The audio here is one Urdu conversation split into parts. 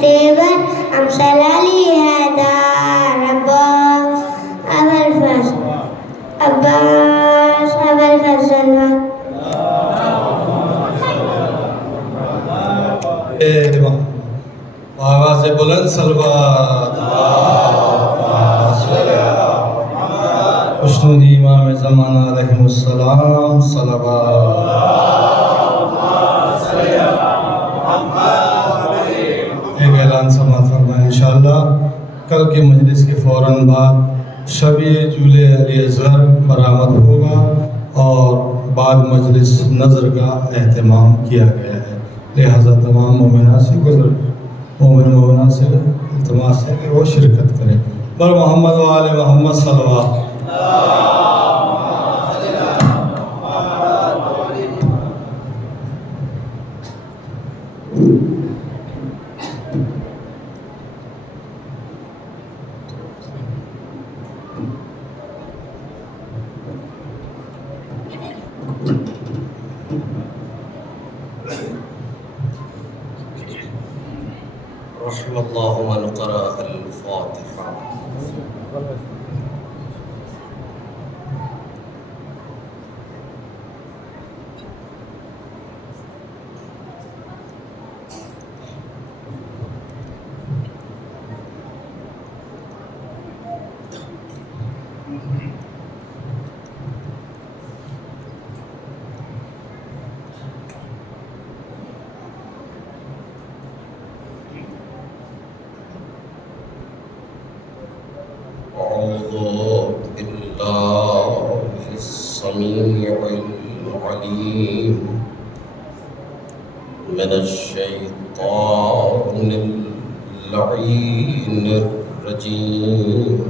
ترتيبا أمثل لهذا عباس أبا الفضل آواز بلند صلوات خوشنود امام زمانہ علیہ السلام صلوات. ایک اعلان سماعت فرمائیں. انشاءاللہ کل کے مجلس کے فوراً بعد شبی جولے علی اصغر برآمد ہوگا اور بعد مجلس نظر کا اہتمام کیا گیا ہے. لہذا تمام مومنات سے التماس ہے کہ وہ شرکت کریں. بر محمد و آل محمد صلوات. رحم اللہ من قرأ الفاتحہ. أعوذ بالله السميع العليم من الشيطان اللعين الرجيم.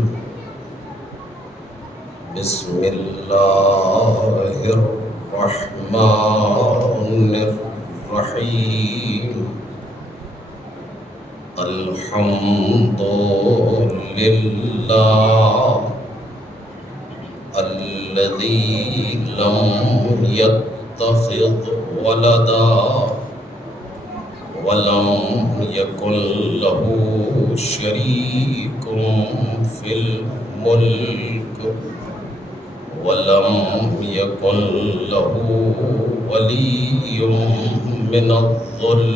بسم الله الرحمن الرحيم. الحمد لله الذي لم يتخذ ولدا ولم يكن له شريك في الملك ولم يكن له ولي من الذل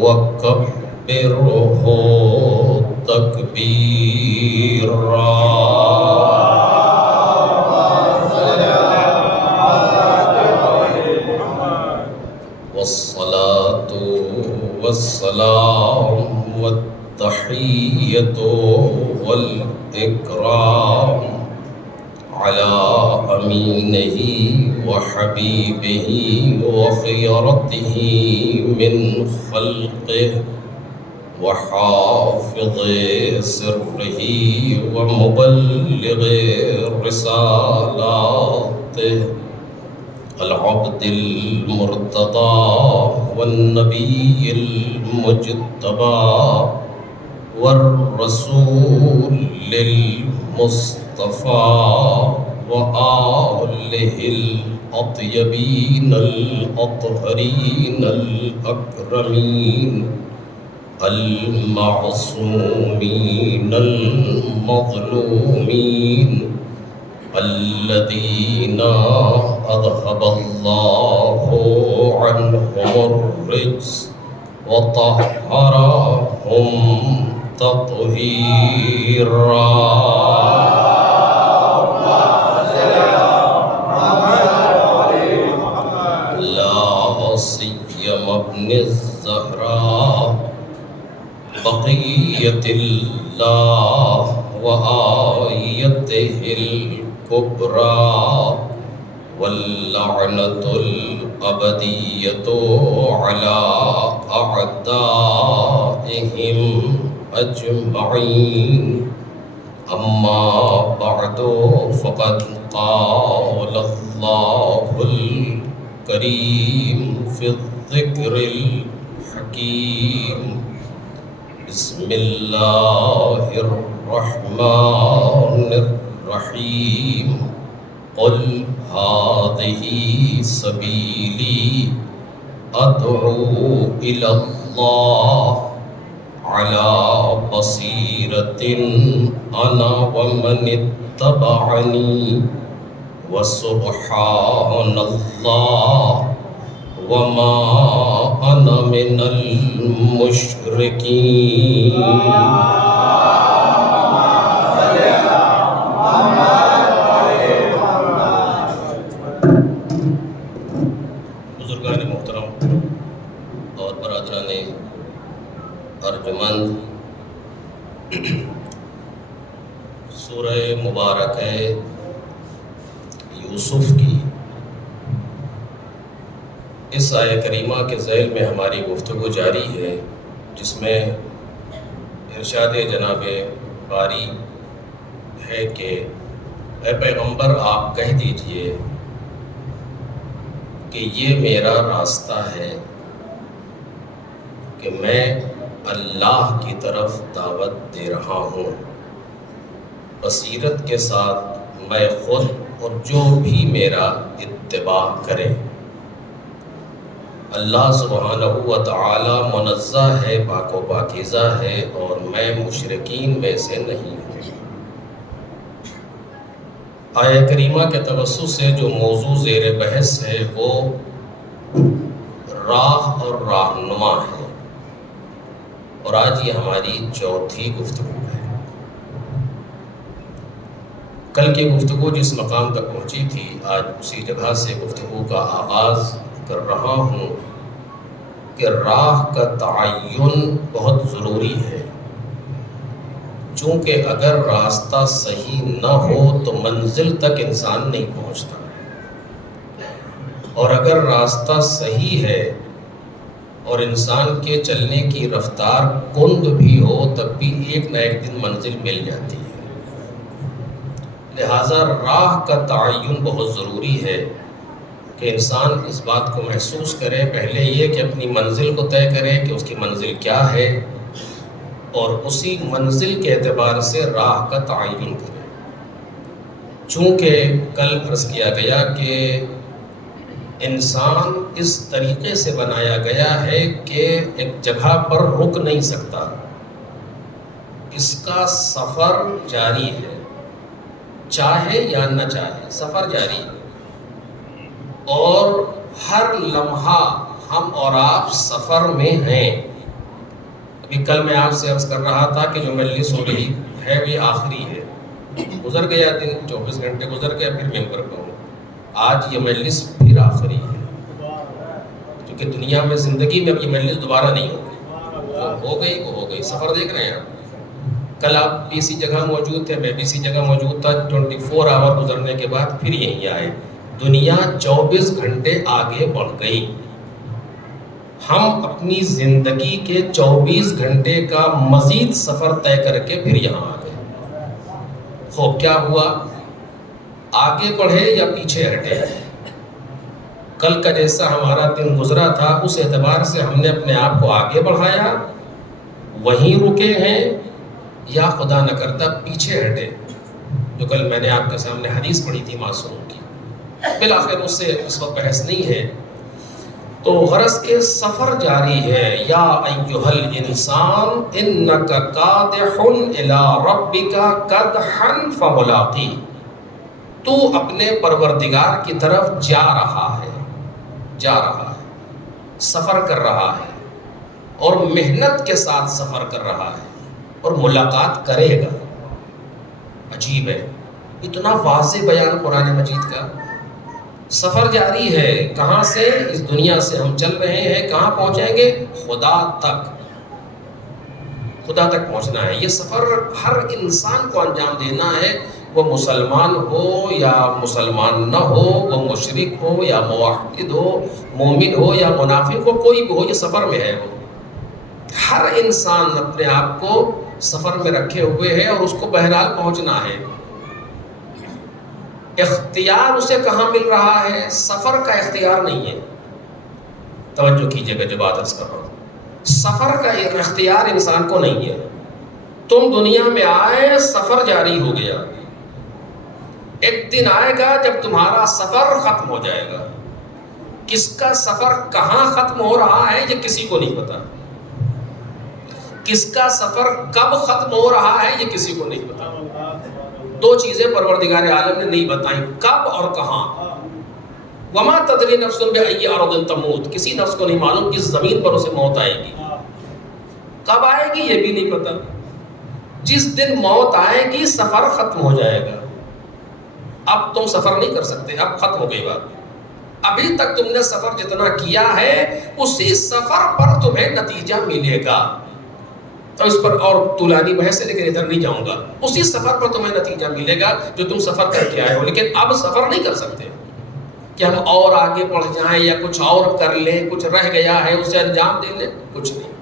وكبره تكبيرا. والصلاة والسلام والتحية والإكرام على أمينه وحبيبه وخيرته من خلقه وحافظ سره ومبلغ رسالاته العبد المرتضى والنبي المجتبى والرسول المصطفى وآله الأطيبين الأطهرين الأكرمين المعصومين المظلومين الذين أذهب الله عنهم الرجس وطهرهم تطهيرا. لا سيما ابن الزهراء بقية الله وآيته الكبرى واللعنة الأبدية على أعدائهم أجمعين. أما بعد فقد قال الله الكريم في الذكر الحكيم. بسم الله الرحمن الرحيم. قل هذه سبيلي أدعو إلى الله على بصيرة أنا ومن اتبعني وسبحان الله وما أنا من المشركين. بزرگان محترم اور برادران ارجمند، سورہ مبارک یوسف کی اس آیہ کریمہ کے ذیل میں ہماری گفتگو جاری ہے، جس میں ارشاد جناب باری ہے کہ اے پیغمبر آپ کہہ دیجئے کہ یہ میرا راستہ ہے کہ میں اللہ کی طرف دعوت دے رہا ہوں، بصیرت کے ساتھ میں خود اور جو بھی میرا اتباع کرے۔ اللہ سبحانہ و تعالی منزہ ہے، پاک و پاکیزہ ہے، اور میں مشرکین میں سے نہیں ہوں۔ آیہ کریمہ کے توسط سے جو موضوع زیر بحث ہے وہ راہ اور راہنما ہے، اور آج یہ ہماری چوتھی گفتگو ہے۔ کل کی گفتگو جس مقام تک پہنچی تھی، آج اسی جگہ سے گفتگو کا آغاز کر رہا ہوں کہ راہ کا تعین بہت ضروری ہے، چونکہ اگر راستہ صحیح نہ ہو تو منزل تک انسان نہیں پہنچتا، اور اگر راستہ صحیح ہے اور انسان کے چلنے کی رفتار کند بھی ہو تب بھی ایک نہ ایک دن منزل مل جاتی ہے۔ لہٰذا راہ کا تعین بہت ضروری ہے کہ انسان اس بات کو محسوس کرے، پہلے یہ کہ اپنی منزل کو طے کرے کہ اس کی منزل کیا ہے، اور اسی منزل کے اعتبار سے راہ کا تعین کرے۔ چونکہ کل عرض کیا گیا کہ انسان اس طریقے سے بنایا گیا ہے کہ ایک جگہ پر رک نہیں سکتا، اس کا سفر جاری ہے، چاہے یا نہ چاہے سفر جاری ہے، اور ہر لمحہ ہم اور آپ سفر میں ہیں۔ ابھی کل میں آپ سے عرض کر رہا تھا کہ جو مجلس ہو رہی ہے وہ آخری ہے، گزر گیا دن، 24 گھنٹے گزر گیا، پھر ممبر پہ ہوں، آج یہ مجلس پھر آخری ہے، کیونکہ دنیا میں زندگی میں اب یہ مجلس دوبارہ نہیں ہوگی، ہو گئی، سفر دیکھ رہے ہیں آپ۔ کل آپ بھی اسی جگہ موجود تھے، میں بھی اسی جگہ موجود تھا، 24 آور گزرنے کے بعد پھر یہیں آئے۔ دنیا 24 گھنٹے آگے بڑھ گئی، ہم اپنی زندگی کے 24 گھنٹے کا مزید سفر طے کر کے پھر یہاں آ گئے۔ خوب کیا ہوا؟ آگے بڑھے یا پیچھے ہٹے؟ کل کا جیسا ہمارا دن گزرا تھا اس اعتبار سے ہم نے اپنے آپ کو آگے بڑھایا، وہیں رکے ہیں، یا خدا نہ کرتا پیچھے ہٹے؟ جو کل میں نے آپ کے سامنے حدیث پڑھی تھی معصوم کی، بالآخر اس سے اس وقت بحث نہیں ہے۔ تو غرض کے سفر جاری ہے۔ یا ایھا الانسان انک کادح الی ربک کدحا فملاقی، تو اپنے پروردگار کی طرف جا رہا ہے، سفر کر رہا ہے، اور محنت کے ساتھ سفر کر رہا ہے، اور ملاقات کرے گا۔ عجیب ہے، اتنا واضح بیان قرآن مجید کا۔ سفر جاری ہے، کہاں سے؟ اس دنیا سے ہم چل رہے ہیں، کہاں پہنچیں گے؟ خدا تک پہنچنا ہے۔ یہ سفر ہر انسان کو انجام دینا ہے، وہ مسلمان ہو یا مسلمان نہ ہو، وہ مشرک ہو یا موحد ہو، مومن ہو یا منافق ہو، کوئی بھی ہو، یہ سفر میں ہے۔ وہ ہر انسان اپنے آپ کو سفر میں رکھے ہوئے ہے، اور اس کو بہرحال پہنچنا ہے۔ اختیار اسے کہاں مل رہا ہے؟ سفر کا اختیار نہیں ہے۔ توجہ کیجئے گا جو بات عرض کر رہا ہوں، سفر کا ایک اختیار انسان کو نہیں ہے۔ تم دنیا میں آئے، سفر جاری ہو گیا، ایک دن آئے گا جب تمہارا سفر ختم ہو جائے گا۔ کس کا سفر کہاں ختم ہو رہا ہے یہ کسی کو نہیں پتا۔ کس کا سفر کب ختم ہو رہا ہے یہ کسی کو نہیں پتا. دو چیزیں پروردگار عالم نے نہیں بتائیں، کب اور کہاں. وما تدری نفس بأی ارض تموت، کسی نفس کو نہیں معلوم کس زمین پر اسے موت آئے گی. کب آئے گی یہ بھی نہیں پتا. جس دن موت آئے گی سفر ختم ہو جائے گا. اب تم سفر نہیں کر سکتے، اب ختم ہو گئی بات. ابھی تک تم نے سفر جتنا کیا ہے اسی سفر پر تمہیں نتیجہ ملے گا. تو اس پر اور طولانی بحث ہے لیکن ادھر نہیں جاؤں گا. اسی سفر پر تمہیں نتیجہ ملے گا جو تم سفر کر کے آئے ہو. لیکن اب سفر نہیں کر سکتے کہ ہم اور آگے بڑھ جائیں یا کچھ اور کر لیں، کچھ رہ گیا ہے اسے انجام دے لیں، کچھ نہیں.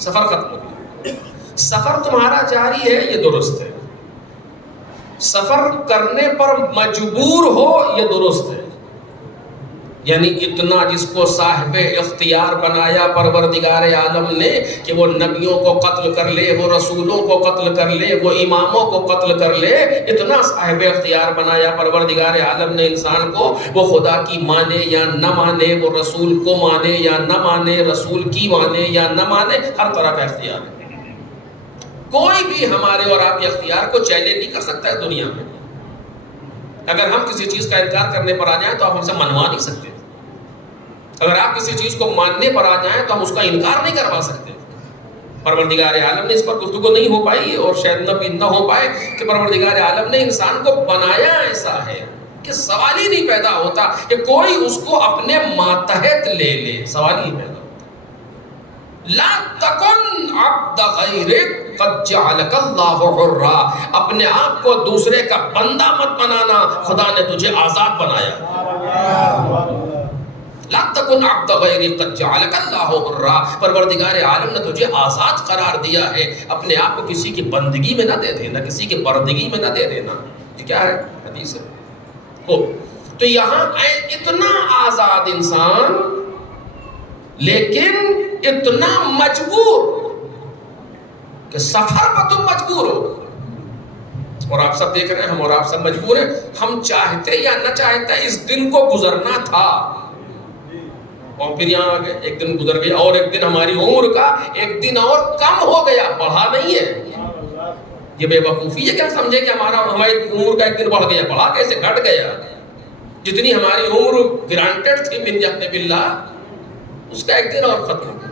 سفر ختم ہو گیا. سفر تمہارا جاری ہے یہ درست ہے، سفر کرنے پر مجبور ہو یہ درست ہے. یعنی اتنا جس کو صاحب اختیار بنایا پروردگار عالم نے کہ وہ نبیوں کو قتل کر لے، وہ رسولوں کو قتل کر لے، وہ اماموں کو قتل کر لے، اتنا صاحب اختیار بنایا پروردگار عالم نے انسان کو. وہ خدا کی مانے یا نہ مانے، وہ رسول کو مانے یا نہ مانے، رسول کی مانے یا نہ مانے، ہر طرح کا اختیار ہے. کوئی بھی ہمارے اور آپ کے اختیار کو چیلنج نہیں کر سکتا ہے دنیا میں. اگر ہم کسی چیز کا انکار کرنے پر آ جائیں تو آپ ہم سے منوا نہیں سکتے. اگر آپ کسی چیز کو ماننے پر آ جائیں تو ہم اس کا انکار نہیں کروا سکتے. پروردگار عالم نے اس پر گفتگو نہیں ہو پائی اور شاید نہ ہو پائے کہ پروردگار عالم نے انسان کو بنایا ایسا ہے کہ سوال ہی نہیں پیدا ہوتا کہ کوئی اس کو اپنے ماتحت لے لے. سوال ہی پیدا ہوتا. لا تکن عبد غیرک قد جعلک اللہ حرا، اپنے آپ کو دوسرے کا بندہ مت بنانا، خدا نے تجھے آزاد بنایا. لا تکن عبد غیرک قد جعلک اللہ حرا، پروردگار عالم نے تجھے آزاد قرار دیا ہے. اپنے آپ کو کسی کی بندگی میں نہ دے دینا، کسی کی بردگی میں نہ دے دینا. یہ کیا ہے؟ حدیث ہے. تو یہاں اتنا آزاد انسان لیکن اتنا مجبور کہ سفر پر تم مجبور ہو. اور آپ سب دیکھ رہے ہیں، ہم اور آپ سب مجبور ہیں. ہم چاہتے یا نہ چاہتے اس دن کو گزرنا تھا اور پھر یہاں آگے ایک دن گزر گیا اور ایک دن ہماری عمر کا ایک دن اور کم ہو گیا، بڑھا نہیں ہے. یہ بے وقوفی ہے کہ ہم سمجھے کہ ہماری عمر کا ایک دن بڑھ گیا. بڑھا کیسے؟ گھٹ گیا. جتنی ہماری عمر گرانٹڈ تھی من جانب اللہ اس کا ایک دن اور ختم ہو گیا،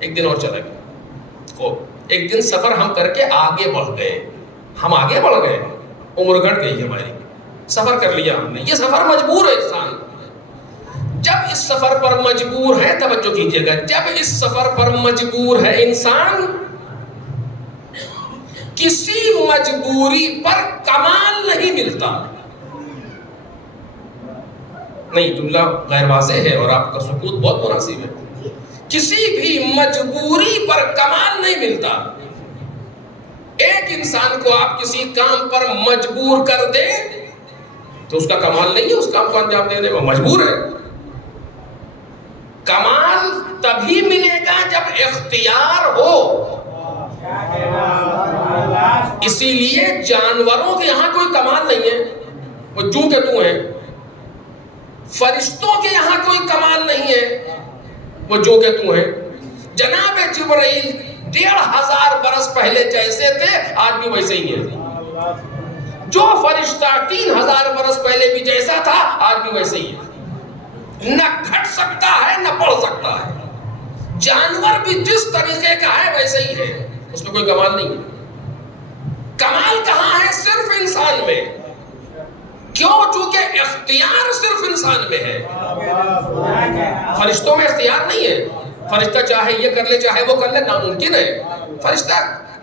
ایک دن اور چلا گیا. ایک دن سفر ہم کر کے آگے بڑھ گئے. ہم آگے بڑھ گئے، عمر گھٹ گئی ہماری، سفر کر لیا ہم نے. یہ سفر مجبور ہے انسان. جب اس سفر پر مجبور ہے، توجہ کیجئے گا، جب اس سفر پر مجبور ہے انسان، کسی مجبوری پر کمال نہیں ملتا. نہیں، جملہ غیر واضح ہے اور آپ کا سکوت بہت مناسب ہے. کسی بھی مجبوری پر کمال نہیں ملتا. ایک انسان کو آپ کسی کام پر مجبور کر دیں تو اس کا کمال نہیں ہے اس کام کو انجام دینے میں، مجبور ہے. کمال تبھی ملے گا جب اختیار ہو. اسی لیے جانوروں کے یہاں کوئی کمال نہیں ہے، وہ جو کہ تو ہیں. فرشتوں کے یہاں کوئی کمال نہیں ہے، وہ جو کہ تو ہیں. جناب جبرائیل 1500 برس پہلے جیسے تھے آج بھی ویسے ہی ہیں. جو فرشتہ 3000 برس پہلے بھی جیسا تھا آج بھی ویسے ہی ہے. نہ گھٹ سکتا ہے نہ بڑھ سکتا ہے. جانور بھی جس طریقے کا ہے ویسے ہی ہے، اس میں کوئی کمال نہیں ہے. کمال کہاں ہے؟ صرف انسان میں. کیوں؟ چونکہ اختیار صرف انسان میں ہے، فرشتوں میں اختیار نہیں ہے. فرشتہ چاہے یہ کر لے چاہے وہ کر لے، ناممکن ہے. فرشتہ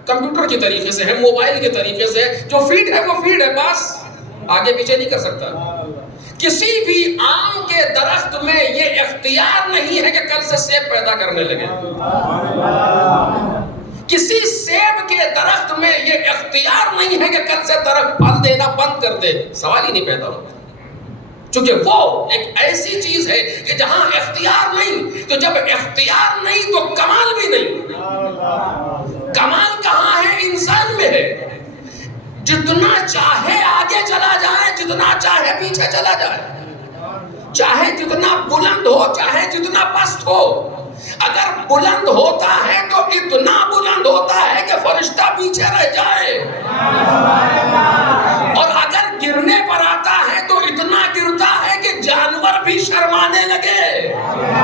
کمپیوٹر کی طریقے سے ہے، موبائل کے طریقے سے ہے، جو فیڈ ہے وہ فیڈ ہے، بس آگے پیچھے نہیں کر سکتا. کسی بھی آم کے درخت میں یہ اختیار نہیں ہے کہ کل سے سیب پیدا کرنے لگے. کسی سیب کے درخت میں یہ اختیار نہیں ہے کہ کل سے درخت پھل دینا بند کر دے. سوال ہی نہیں پیدا ہوتا، چونکہ وہ ایک ایسی چیز ہے کہ جہاں اختیار نہیں، تو جب اختیار نہیں تو کمال بھی نہیں. کمال کہاں ہے؟ انسان میں ہے. جتنا چاہے آگے چلا جائے، جتنا چاہے پیچھے چلا جائے، چاہے جتنا بلند ہو چاہے جتنا پست ہو. اگر بلند ہوتا ہے تو اتنا بلند ہوتا فرشتہ پیچھے رہ جائے، اور اگر گرنے پر آتا ہے تو اتنا گرتا ہے کہ جانور بھی شرمانے لگے۔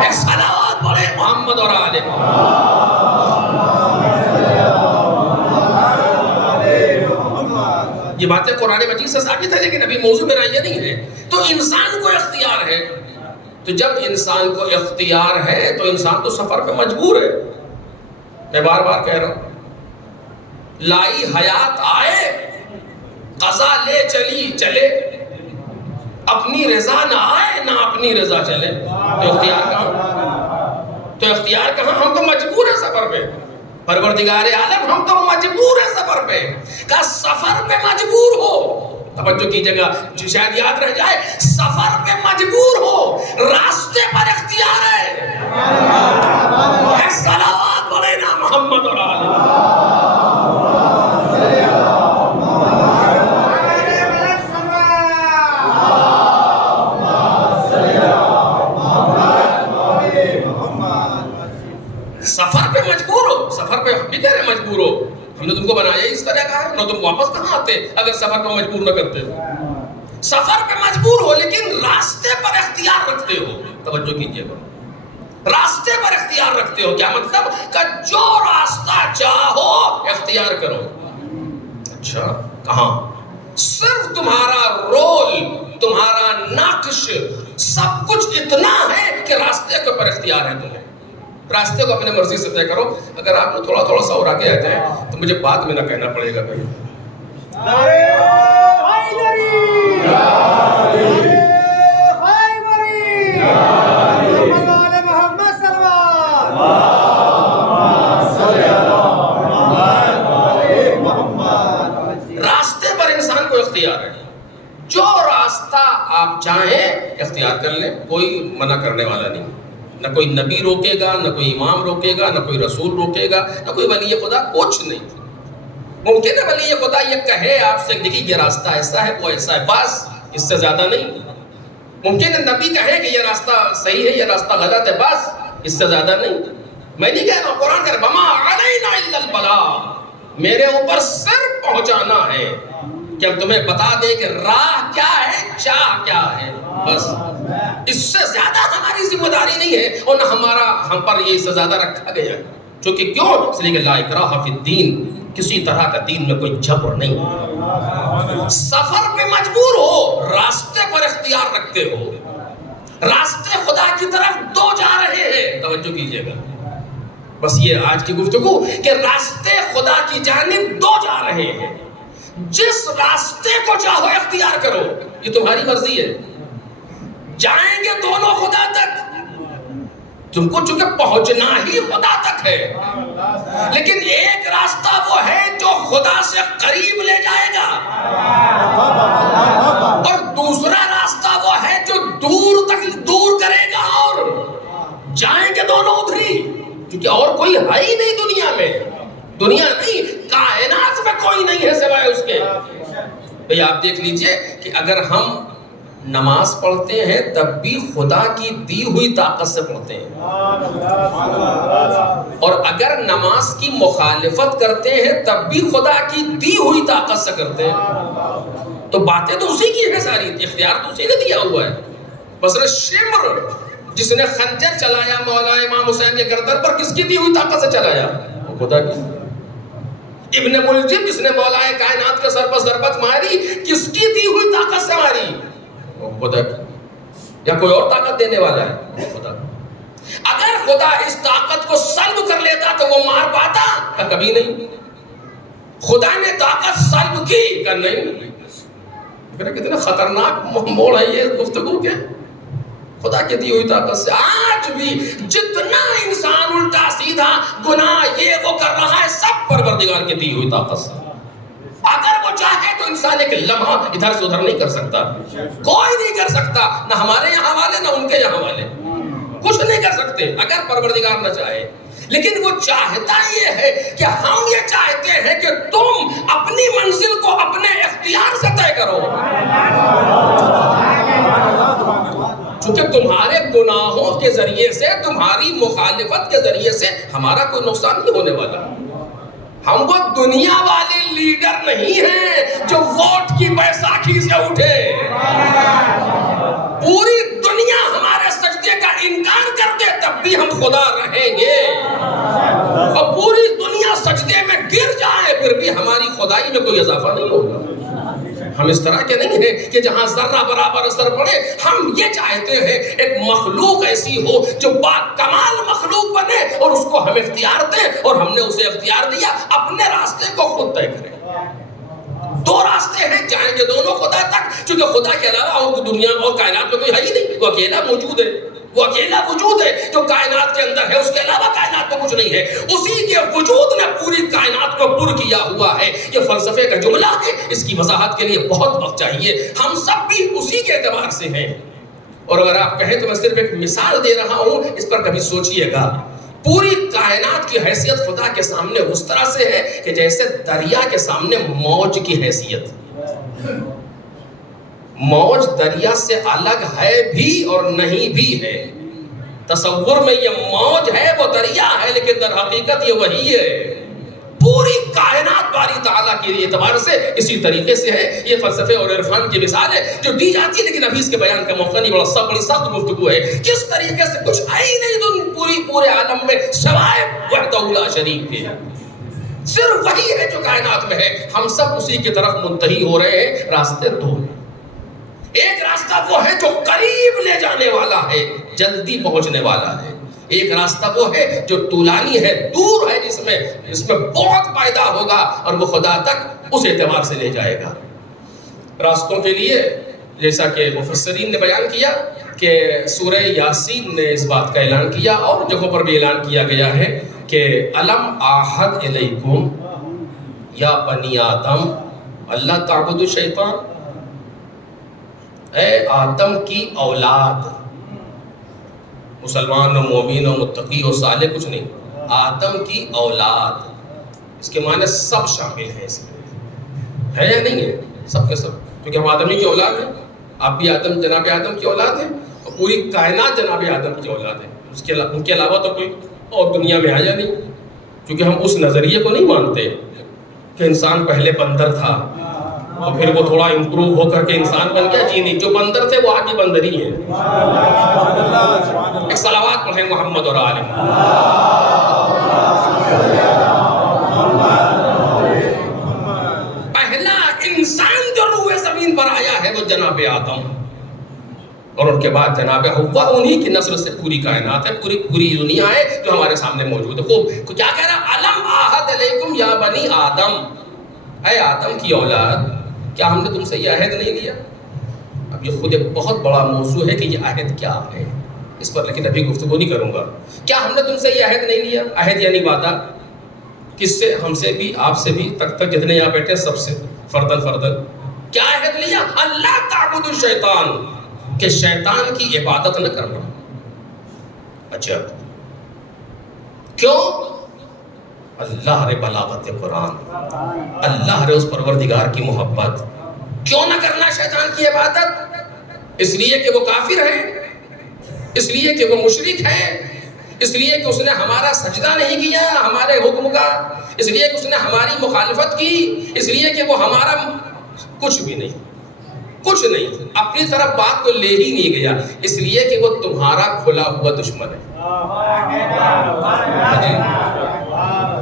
ایک صلوات پڑھے محمد اور آل محمد۔ یہ باتیں قرآن مجید سے ثابت ہے، لیکن ابھی موضوع میرا یہ نہیں ہے۔ تو انسان کو اختیار ہے، تو جب انسان کو اختیار ہے تو انسان تو سفر پہ مجبور ہے۔ میں بار بار کہہ رہا ہوں، لائی حیات آئے، قضا لے چلی چلے، اپنی رضا نہ آئے نہ اپنی رضا چلے، تو اختیار کہاں؟ تو اختیار کہاں؟ ہم تو مجبور ہیں سفر پہ۔ پروردگار عالم ہم تو مجبور ہیں سفر پہ، کہ سفر پہ مجبور ہو۔ توجہ کیجئے گا، شاید یاد رہ جائے، سفر پہ مجبور ہو، راستے پر اختیار ہے۔ ایک صلوات پڑھے نا محمد اور آل سفر پہ مجبور ہو، سفر پہ بھی کہہ رہے مجبور ہو۔ ہم نے تم کو بنایا اس طرح کا ہے، نہ تم واپس کہاں آتے اگر سفر پہ مجبور نہ کرتے۔ سفر پہ مجبور ہو لیکن راستے پر اختیار رکھتے ہو۔ توجہ کیجئے گا، راستے پر اختیار رکھتے ہو، کیا مطلب؟ کہ جو راستہ چاہو اختیار کرو۔ اچھا، کہاں؟ صرف تمہارا رول، تمہارا نقش، سب کچھ اتنا ہے کہ راستے کے اوپر اختیار ہے تمہیں۔ راستے کو اپنے مرضی سے طے کرو۔ اگر آپ کو تھوڑا تھوڑا سا اور آگے آ جائیں تو مجھے بعد میں نہ کہنا پڑے گا بھائی۔ راستے پر انسان کو اختیار ہے، جو راستہ آپ چاہیں اختیار کر لیں، کوئی منع کرنے والا نہیں۔ نہ کوئی نبی روکے گا، نہ کوئی امام روکے گا، نہ کوئی رسول روکے گا، نہ کوئی ولی خدا، کچھ نہیں۔ ممکن ہے ولی خدا یہ کہے آپ سے، دیکھیے یہ راستہ ایسا ہے، وہ ایسا ہے، بس اس سے زیادہ نہیں۔ ممکن ہے نبی کہے کہ یہ راستہ صحیح ہے، یہ راستہ غلط ہے، بس اس سے زیادہ نہیں۔ میں نہیں کہہ رہا ہوں، قرآن کہہ رہا ہے وَمَا عَلَيْنَا إِلَّا الْبَلَاغُ، میرے اوپر صرف پہنچانا ہے، کہ ہم تمہیں بتا دیں کہ راہ کیا ہے، چاہ کیا ہے، بس اس سے زیادہ ہماری ذمہ داری نہیں ہے، اور نہ ہم پر یہ اس سے زیادہ رکھا گیا ہے۔ چونکہ کیوں؟ اس لیے کہ لا اکراہ فی الدین، کسی طرح کا دین میں کوئی جبر نہیں۔ سفر پہ مجبور ہو، راستے پر اختیار رکھتے ہو، راستے خدا کی طرف دو جا رہے ہیں۔ توجہ کیجئے گا، بس یہ آج کی گفتگو کہ راستے خدا کی جانب دو جا رہے ہیں، جس راستے کو چاہو اختیار کرو، یہ تمہاری مرضی ہے۔ جائیں گے دونوں خدا تک، تم کو چونکہ پہنچنا ہی خدا تک ہے، لیکن ایک راستہ وہ ہے جو خدا سے قریب لے جائے گا، اور دوسرا راستہ وہ ہے جو دور تک دور کرے گا، اور جائیں گے دونوں ادھری، کیونکہ اور کوئی ہے ہی نہیں دنیا میں، دنیا نہیں، کائنات میں کوئی نہیں ہے سوائے اس کے۔ بھئی آپ دیکھ لیجئے کہ اگر ہم نماز پڑھتے ہیں تب بھی خدا کی دی ہوئی طاقت سے پڑھتے ہیں، اور اگر نماز کی مخالفت کرتے ہیں تب بھی خدا کی دی ہوئی طاقت سے کرتے ہیں۔ تو باتیں تو اسی کی ہے ساری، اختیار تو اسی نے دیا ہوا ہے۔ مثلا شمر جس نے خنجر چلایا مولا امام حسین کے گردن پر، کس کی دی ہوئی طاقت سے چلایا؟ خدا کی۔ ابن ملجم جس نے مولا کائنات کے سر پر ضربت ماری، کس کی دی ہوئی طاقت سے ماری؟ خدا کی۔ یا کوئی اور طاقت دینے والا ہے؟ خدا۔ اگر خدا اس طاقت کو سلب کر لیتا تو وہ مار پاتا؟ کہ کبھی نہیں۔ خدا نے طاقت سلب کی کہ نہیں۔ کتنے خطرناک موڑ ہے یہ گفتگو کے۔ خدا کی دی ہوئی طاقت سے آج بھی جتنا انسان الٹا سیدھا گناہ یہ وہ کر رہا ہے، سب پروردگار کی دی ہوئی طاقت سے۔ اگر وہ چاہے تو انسان ایک لمحہ ادھر سے ادھر نہیں کر سکتا، کوئی نہیں کر سکتا، نہ ہمارے یہاں والے نہ ان کے یہاں والے، کچھ نہیں کر سکتے اگر پروردگار نہ چاہے۔ لیکن وہ چاہتا یہ ہے کہ ہم یہ چاہتے ہیں کہ تم اپنی منزل کو اپنے اختیار سے طے کرو، چونکہ تمہارے گناہوں کے ذریعے سے، تمہاری مخالفت کے ذریعے سے ہمارا کوئی نقصان نہیں ہونے والا۔ ہم وہ دنیا والے لیڈر نہیں ہیں جو ووٹ کی بیساکھی سے اٹھے. پوری دنیا ہمارے سجدے کا انکار کر دے تب بھی ہم خدا رہیں گے, اور پوری دنیا سجدے میں گر جائے پھر بھی ہماری خدائی میں کوئی اضافہ نہیں ہوگا. ہم اس طرح کے نہیں ہیں کہ جہاں ذرہ برابر اثر پڑے. ہم یہ چاہتے ہیں ایک مخلوق ایسی ہو جو با کمال مخلوق بنے اور اس کو ہم اختیار دیں, اور ہم نے اسے اختیار دیا, اپنے راستے کو خود طے کریں. دو راستے ہیں, جائیں گے دونوں خدا تک, کیونکہ خدا کے علاوہ اور دنیا اور کائنات میں کوئی ہے ہی نہیں. وہ اکیلا موجود ہے, وہ اکیلا وجود ہے جو کائنات کے اندر ہے, اس کے علاوہ کائنات میں کچھ نہیں ہے. اسی کے وجود نے پوری کائنات کو پر کیا ہوا ہے. یہ فلسفے کا جملہ ہے, اس کی وضاحت کے لیے بہت وقت چاہیے. ہم سب بھی اسی کے اعتبار سے ہیں. اور اگر آپ کہیں تو میں صرف ایک مثال دے رہا ہوں, اس پر کبھی سوچئے گا. پوری کائنات کی حیثیت خدا کے سامنے اس طرح سے ہے کہ جیسے دریا کے سامنے موج کی حیثیت. موج دریا سے الگ ہے بھی اور نہیں بھی ہے. تصور میں یہ موج ہے, وہ دریا ہے, لیکن در حقیقت یہ وہی ہے. پوری کائنات باری تعالیٰ کے اعتبار سے اسی طریقے سے ہے. یہ فلسفے اور عرفان کی مثال ہے جو دی جاتی ہے, لیکن ابھی اس کے بیان کا موقع نہیں. بڑی سخت گفتگو ہے. کس طریقے سے کچھ ہے ہی نہیں پورے عالم میں سوائے وحدہ لا شریک کے. صرف وہی ہے جو کائنات میں ہے. ہم سب اسی کی طرف منتہی ہو رہے ہیں. راستے دو ہیں. ایک راستہ وہ ہے جو قریب لے جانے والا ہے, جلدی پہنچنے والا ہے. ایک راستہ وہ ہے جو طولانی ہے, دور ہے, جس میں بہت فائدہ ہوگا اور وہ خدا تک اس اعتبار سے لے جائے گا. راستوں کے لیے جیسا کہ مفسرین نے بیان کیا کہ سورہ یاسین نے اس بات کا اعلان کیا, اور جگہوں پر بھی اعلان کیا گیا ہے کہ الم آحد الیکم یا بنی آدم اللہ تعبدوا الشیطان. اے آدم کی اولاد, مسلمان و مومن و متقی و صالح کچھ نہیں, آدم کی اولاد. اس کے معنی سب شامل ہیں اس میں, ہے یا نہیں ہے؟ سب کے سب, کیونکہ ہم آدمی کی اولاد ہیں. آپ بھی آدم, جناب آدم کی اولاد ہیں, اور پوری کائنات جناب آدم کی اولاد ہے. ان کے علاوہ تو کوئی اور دنیا میں آیا نہیں, کیونکہ ہم اس نظریے کو نہیں مانتے کہ انسان پہلے بندر تھا اور پھر وہ تھوڑا امپروو ہو کر کے انسان بن گیا. جی نہیں, جو بندر تھے وہ آج بھی بندر ہی ہیں. ایک صلوات پڑھیں محمد اور آل پہلا انسان جو روئے زمین پر آیا ہے وہ جناب آدم, اور ان کے بعد جناب حوا. انہی کی نسل سے پوری کائنات ہے, پوری دنیا ہے جو ہمارے سامنے موجود ہے. وہ کیا کہہ رہا, الم آحد علیکم یا بنی آدم, اے آدم کی اولاد, کیا ہم نے تم سے یہ عہد نہیں لیا؟ اب یہ خود ایک بہت بڑا موضوع ہے کہ یہ عہد کیا ہے, اس پر لیکن ابھی گفتگو نہیں کروں گا. کیا ہم نے تم سے یہ عہد نہیں لیا؟ عہد یعنی وعدہ. کس سے؟ ہم سے بھی, آپ سے بھی, تک جتنے یہاں بیٹھے سب سے, فردن. کیا عہد لیا؟ اللہ تعبدوا الشیطان, کہ شیطان کی عبادت نہ کرنا. اچھا کیوں؟ اللہ رے بلاغت قرآن, اللہ رے اس پروردگار کی محبت. کیوں نہ کرنا شیطان کی عبادت؟ اس لیے کہ وہ کافر ہے, اس لیے کہ وہ مشرک ہے, اس لیے کہ اس نے ہمارا سجدہ نہیں کیا ہمارے حکم کا, اس لیے کہ اس نے ہماری مخالفت کی, اس لیے کہ وہ ہمارا کچھ بھی نہیں, اپنی طرف بات کو لے ہی نہیں گیا, اس لیے کہ وہ تمہارا کھلا ہوا دشمن ہے.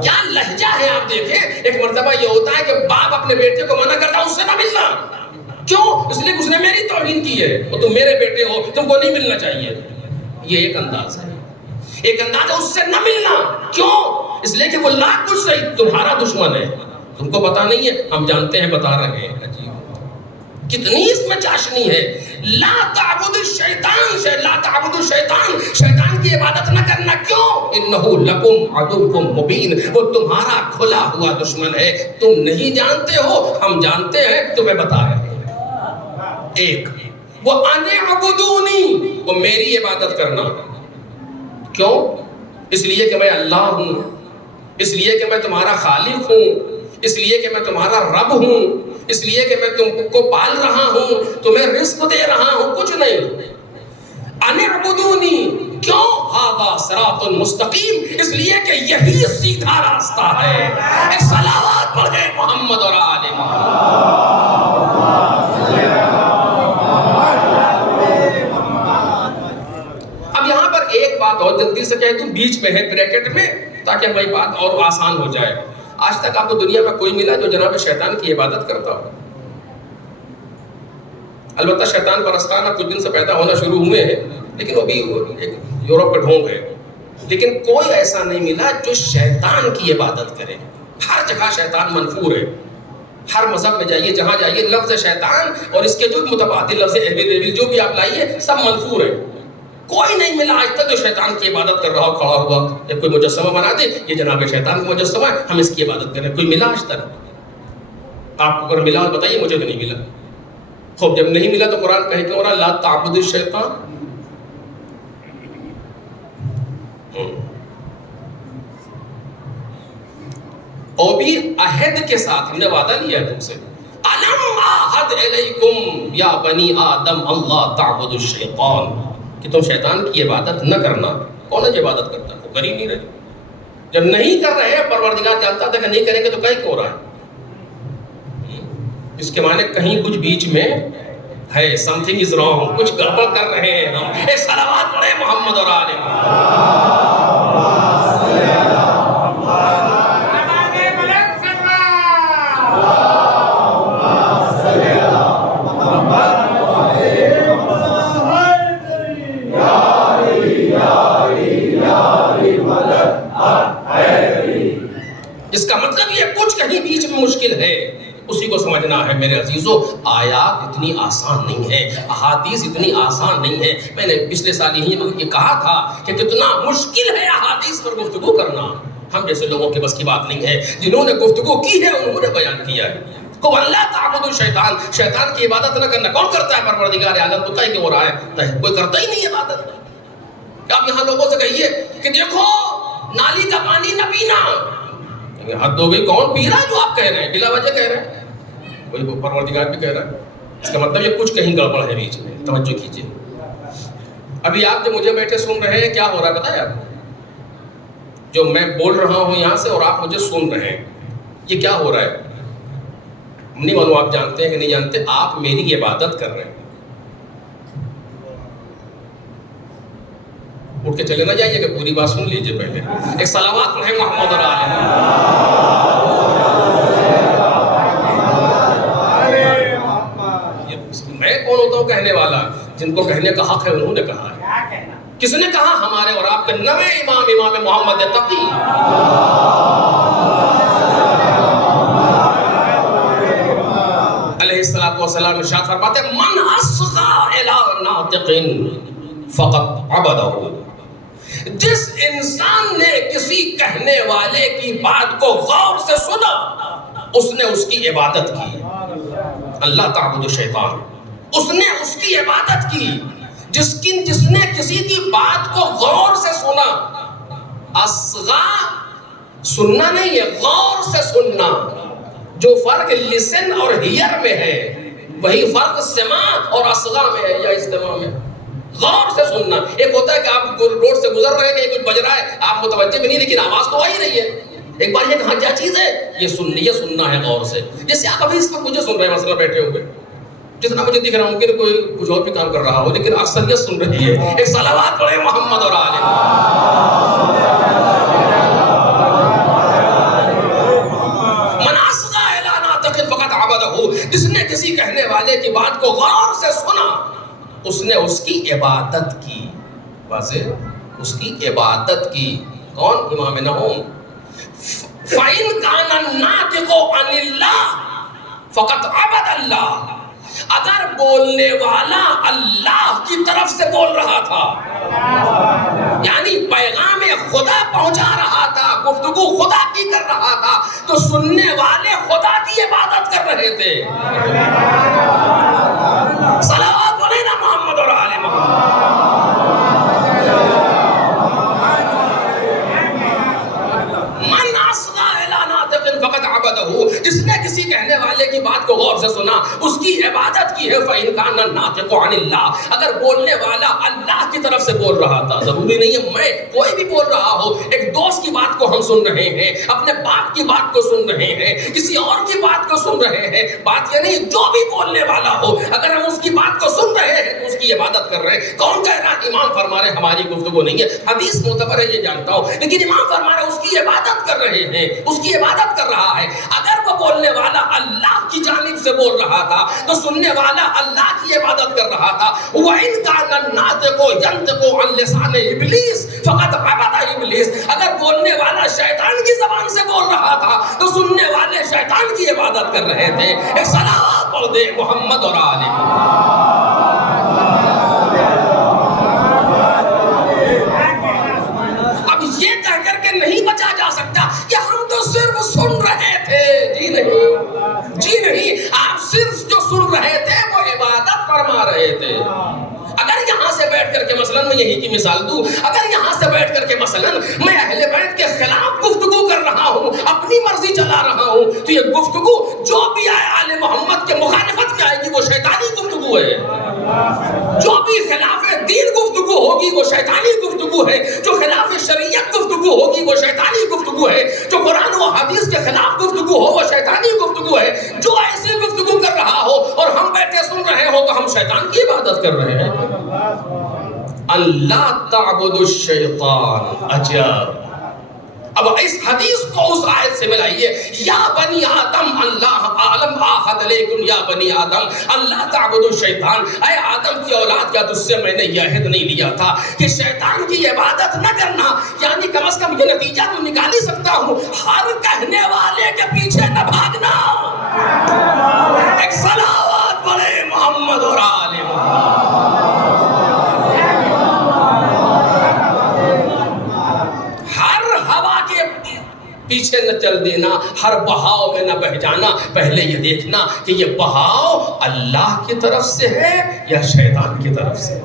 کیا لہجہ ہے آپ دیکھیں. ایک مرتبہ یہ ہوتا ہے کہ باپ اپنے بیٹے کو منع کرتا ہے اس سے نہ ملنا. کیوں؟ اس لیے کہ اس نے میری توہین کی ہے, وہ تم میرے بیٹے ہو, تم کو نہیں ملنا چاہیے. یہ ایک انداز ہے, ایک انداز ہے اس سے نہ ملنا. کیوں؟ اس لیے کہ وہ لاکھ کچھ نہیں, تمہارا دشمن ہے. تم کو پتا نہیں ہے, ہم جانتے ہیں, بتا رہے ہیں. کتنی اس میں چاشنی ہے. لا تعبد الشیطان, لا تعبد الشیطان, شیطان کی عبادت نہ کرنا. کیوں؟ انہ لکم عدو مبین, وہ تمہارا کھلا ہوا دشمن ہے. تم نہیں جانتے ہو, ہم جانتے ہیں, تمہیں بتا رہے ہیں. ایک وہ ان اعبدونی, وہ میری عبادت کرنا. کیوں؟ اس لیے کہ میں اللہ ہوں, اس لیے کہ میں تمہارا خالق ہوں, اس لیے کہ میں تمہارا رب ہوں, اس لیے کہ میں تم کو پال رہا ہوں, تمہیں رزق دے رہا ہوں, کچھ نہیں. ان اعبدونی, کیوں؟ ھذا صراط مستقیم, اس لیے کہ یہی سیدھا راستہ ہے. جلدی سے کہہ دوں بیچ میں ہے بریکٹ میں تاکہ ہماری بات اور آسان ہو جائے. آج تک آپ کو دنیا میں کوئی ملا جو جناب شیطان کی عبادت کرتا ہو؟ البتہ شیطان پرستان اب کچھ دن سے پیدا ہونا شروع ہوئے ہیں لیکن وہ بھی ایک یورپ کا ڈھونگ ہے. لیکن کوئی ایسا نہیں ملا جو شیطان کی عبادت کرے. ہر جگہ شیطان منفور ہے. ہر مذہب میں جائیے جہاں جائیے لفظ شیطان اور اس کے جو متبادل لفظ ایویل جو بھی آپ لائیے سب منفور ہے. کوئی نہیں ملا آج تک جو شیطان کی عبادت کر رہا ہو کھڑا ہوا یا کوئی مجسمہ بنا دے یہ جناب شیطان کا مجسمہ ہے ہم اس کی عبادت کریں. کوئی ملا آج تک؟ آپ کو اگر ملا بتائیے. مجھے تو نہیں ملا. خوب جب نہیں ملا تو قرآن کہے کہ لا تعبد الشیطان. اور بھی عہد کے ساتھ ہم نے وعدہ لیا ہے تم سے. الم اعہد الیکم یا بنی آدم اللہ تعبدوا الشیطان کہ تم شیطان کی عبادت نہ کرنا. کون ہے عبادت کرتا ہے؟ وہ کر ہی نہیں رہے. جب نہیں کر رہے پروردگار جانتا تھا کہ نہیں کریں گے تو کہیں کیوں رہا ہے. اس کے معنی کہیں کچھ بیچ میں ہے. Some thing is wrong. کچھ گڑبڑ کر رہے ہیں ہم. ایک صلوات پڑھیں محمد اور آل اس کا مطلب یہ کچھ کہیں بیچ میں مشکل ہے اسی کو سمجھنا ہے میرے عزیزو. آیات اتنی آسان نہیں ہے, احادیث اتنی آسان نہیں ہے. میں نے پچھلے سال یہ کہا تھا کہ کتنا مشکل ہے احادیث پر گفتگو کرنا. ہم جیسے لوگوں کے بس کی بات نہیں ہے. جنہوں نے گفتگو کی ہے انہوں نے بیان کیا ہے. کو اللہ تعبد الشیطان, شیطان کی عبادت نہ کرنا. کون کرتا ہے؟ پروردگار عالم. تو کہیں کہ ہو رہا ہے کوئی کرتا ہی نہیں عبادت. آپ یہاں لوگوں سے کہیے کہ دیکھو نالی کا پانی نہ پینا. حد ہو گئی. کون پی رہا ہے جو آپ کہہ رہے ہیں؟ بلا وجہ کہہ رہے ہیں. کوئی پروردگار بھی کہہ رہا ہے. اس کا مطلب یہ کچھ کہیں گڑبڑ ہے بیچ میں. توجہ کیجیے. ابھی آپ جو مجھے بیٹھے سن رہے ہیں کیا ہو رہا ہے پتہ ہے آپ کو؟ جو میں بول رہا ہوں یہاں سے اور آپ مجھے سن رہے ہیں یہ کیا ہو رہا ہے؟ نہیں معلوم آپ جانتے ہیں کہ نہیں جانتے. آپ میری عبادت کر رہے ہیں. اٹھ کے چلے نہ جائیے کہ پوری بات سن لیجیے. پہلے ایک صلوات پڑھیں محمد اور آل. میں کون ہوتا ہوں کہنے والا؟ جن کو کہنے کا حق ہے انہوں نے کہا ہے. کس نے کہا؟ ہمارے اور آپ کے نوے امام محمد تقی علیہ الصلوۃ والسلام ارشاد فرماتے ہیں من اصغى الى ناطق فقط عبدہ. جس انسان نے کسی کہنے والے کی بات کو غور سے سنا اس نے اس کی عبادت کی. اللہ تعبد الشیطان. اس نے اس کی عبادت کی. جس نے کسی کی بات کو غور سے سنا. اصغا سننا نہیں ہے, غور سے سننا. جو فرق لسن اور ہیئر میں ہے وہی فرق سماع اور اصغا میں ہے یا استماع میں. غور سے سننا. ایک ہوتا ہے کہ آپ روڈ سے گزر رہے ہیں کہ کچھ بج رہا ہے آپ متوجہ بھی نہیں لیکن آواز تو آ ہی رہی ہے. ایک بار یہ کہاں کیا چیز ہے یہ سننا ہے غور سے. جیسے آپ ابھی اس وقت مجھے سن رہے ہیں مثلا بیٹھے ہوئے جتنا مجھے دکھ رہا ہوں کہ کوئی کچھ اور بھی کام کر رہا ہو لیکن اکثریت سن رہی ہے. ایک صلوات پڑھیں محمد اور آل. من اصغى الى ناطق فقط عبده. جس نے کسی کہنے والے کی بات کو غور سے سنا اس نے اس کی عبادت کی. واضح اس کی عبادت کی. کون؟ امام نحوم. فَإِنْ كَانَ النَّاطِقُ عَنِ اللَّهِ فَقَدْ عَبَدَ اللَّهِ. اگر بولنے والا اللہ کی طرف سے بول رہا تھا یعنی پیغام خدا پہنچا رہا تھا, گفتگو خدا کی کر رہا تھا تو سننے والے خدا کی عبادت کر رہے تھے. صلوات پڑھیں نا محمد اور آل محمد. من اصغى الى ناطق فقد عبد صَدَّقَهُ، جس نے کسی کہنے والے کی بات کو غور سے سنا اس کی عبادت کی ہے. فَإِنْ كَانَ النَّاطِقُ عَنِ اللَّهِ، اگر بولنے والا اللہ کی طرف سے بول رہا تھا، ضروری نہیں ہے میں کوئی بھی بول رہا ہو، ایک دوست کی بات کو ہم سن رہے ہیں، اپنے باپ کی بات کو سن رہے ہیں، کسی اور کی بات کو سن رہے ہیں، بات یہ نہیں جو بھی بولنے والا ہو اگر ہم اس کی بات کو سن رہے ہیں تو اس کی عبادت کر رہے ہیں. کون کہہ رہا ہے؟ امام فرما رہے ہیں ہماری گفتگو نہیں ہے، حدیث معتبر ہے یہ جانتا ہوں، لیکن امام فرما رہے ہیں اس کی عبادت کر رہے ہیں، اس کی عبادت کر رہا ہے. اگر وہ بولنے والا اللہ کی جانب سے بول رہا تھا تو سننے والا اللہ کی عبادت کر رہا تھا. وَإِنْ كَانَ النَّاطِقُ يَنْطِقُ عَنْ لِسَانِ إِبْلِيسَ فَقَدْ عَبَدَ إِبْلِيسَ، اگر بولنے والا شیطان کی زبان سے بول رہا تھا تو سننے والے شیطان کی عبادت کر رہے تھے. ایک صلوات پڑھ دے محمد اور آل اب یہ کہہ کر کے نہیں بچا جا سکتا کہ ہم تو صرف سن رہے تھے. جی نہیں، جی نہیں، آپ صرف جو سن رہے تھے وہ عبادت فرما رہے تھے. اگر یہاں سے بیٹھ کر کے مثلا میں یہی کی مثال دوں، اگر یہاں سے بیٹھ کر کے مثلا میں اہل بیت کے خلاف گفتگو کر رہا ہوں، اپنی مرضی چلا رہا ہوں، تو یہ گفتگو جو بھی آئے آل محمد کے مخالفت میں آئے گی وہ شیطانی گفتگو ہے. جو بھی خلاف دین گفتگو ہوگی وہ شیطانی گفتگو ہے. جو خلاف شریعت گفتگو ہوگی وہ شیطانی گفتگو ہے. جو قرآن و حدیث کے خلاف گفتگو ہو وہ شیطانی گفتگو ہے. جو ایسی گفتگو کر رہا ہو اور ہم بیٹھے سن رہے ہو تو ہم شیطان کی عبادت کر رہے ہیں. اللہ تعبد الشیطان. عجب. اب اس حدیث کو اس آیت سے ملائیے. یا بنی آدم اللہ عالم آحد علیکم یا بنی آدم اللہ تعبد الشیطان. اے آدم کی اولاد، کیا تجھ سے میں نے یہ عہد نہیں لیا تھا کہ شیطان کی عبادت نہ کرنا؟ یعنی کم از کم یہ نتیجہ تو نکال ہی سکتا ہوں، ہر کہنے والے کے پیچھے نہ بھاگنا. ایک صلوات پڑھے محمد اور آل محمد. پیچھے نہ چل دینا، ہر بہاؤ میں نہ بہ جانا. پہلے یہ دیکھنا کہ یہ بہاؤ اللہ کی طرف سے ہے یا شیطان کی طرف سے.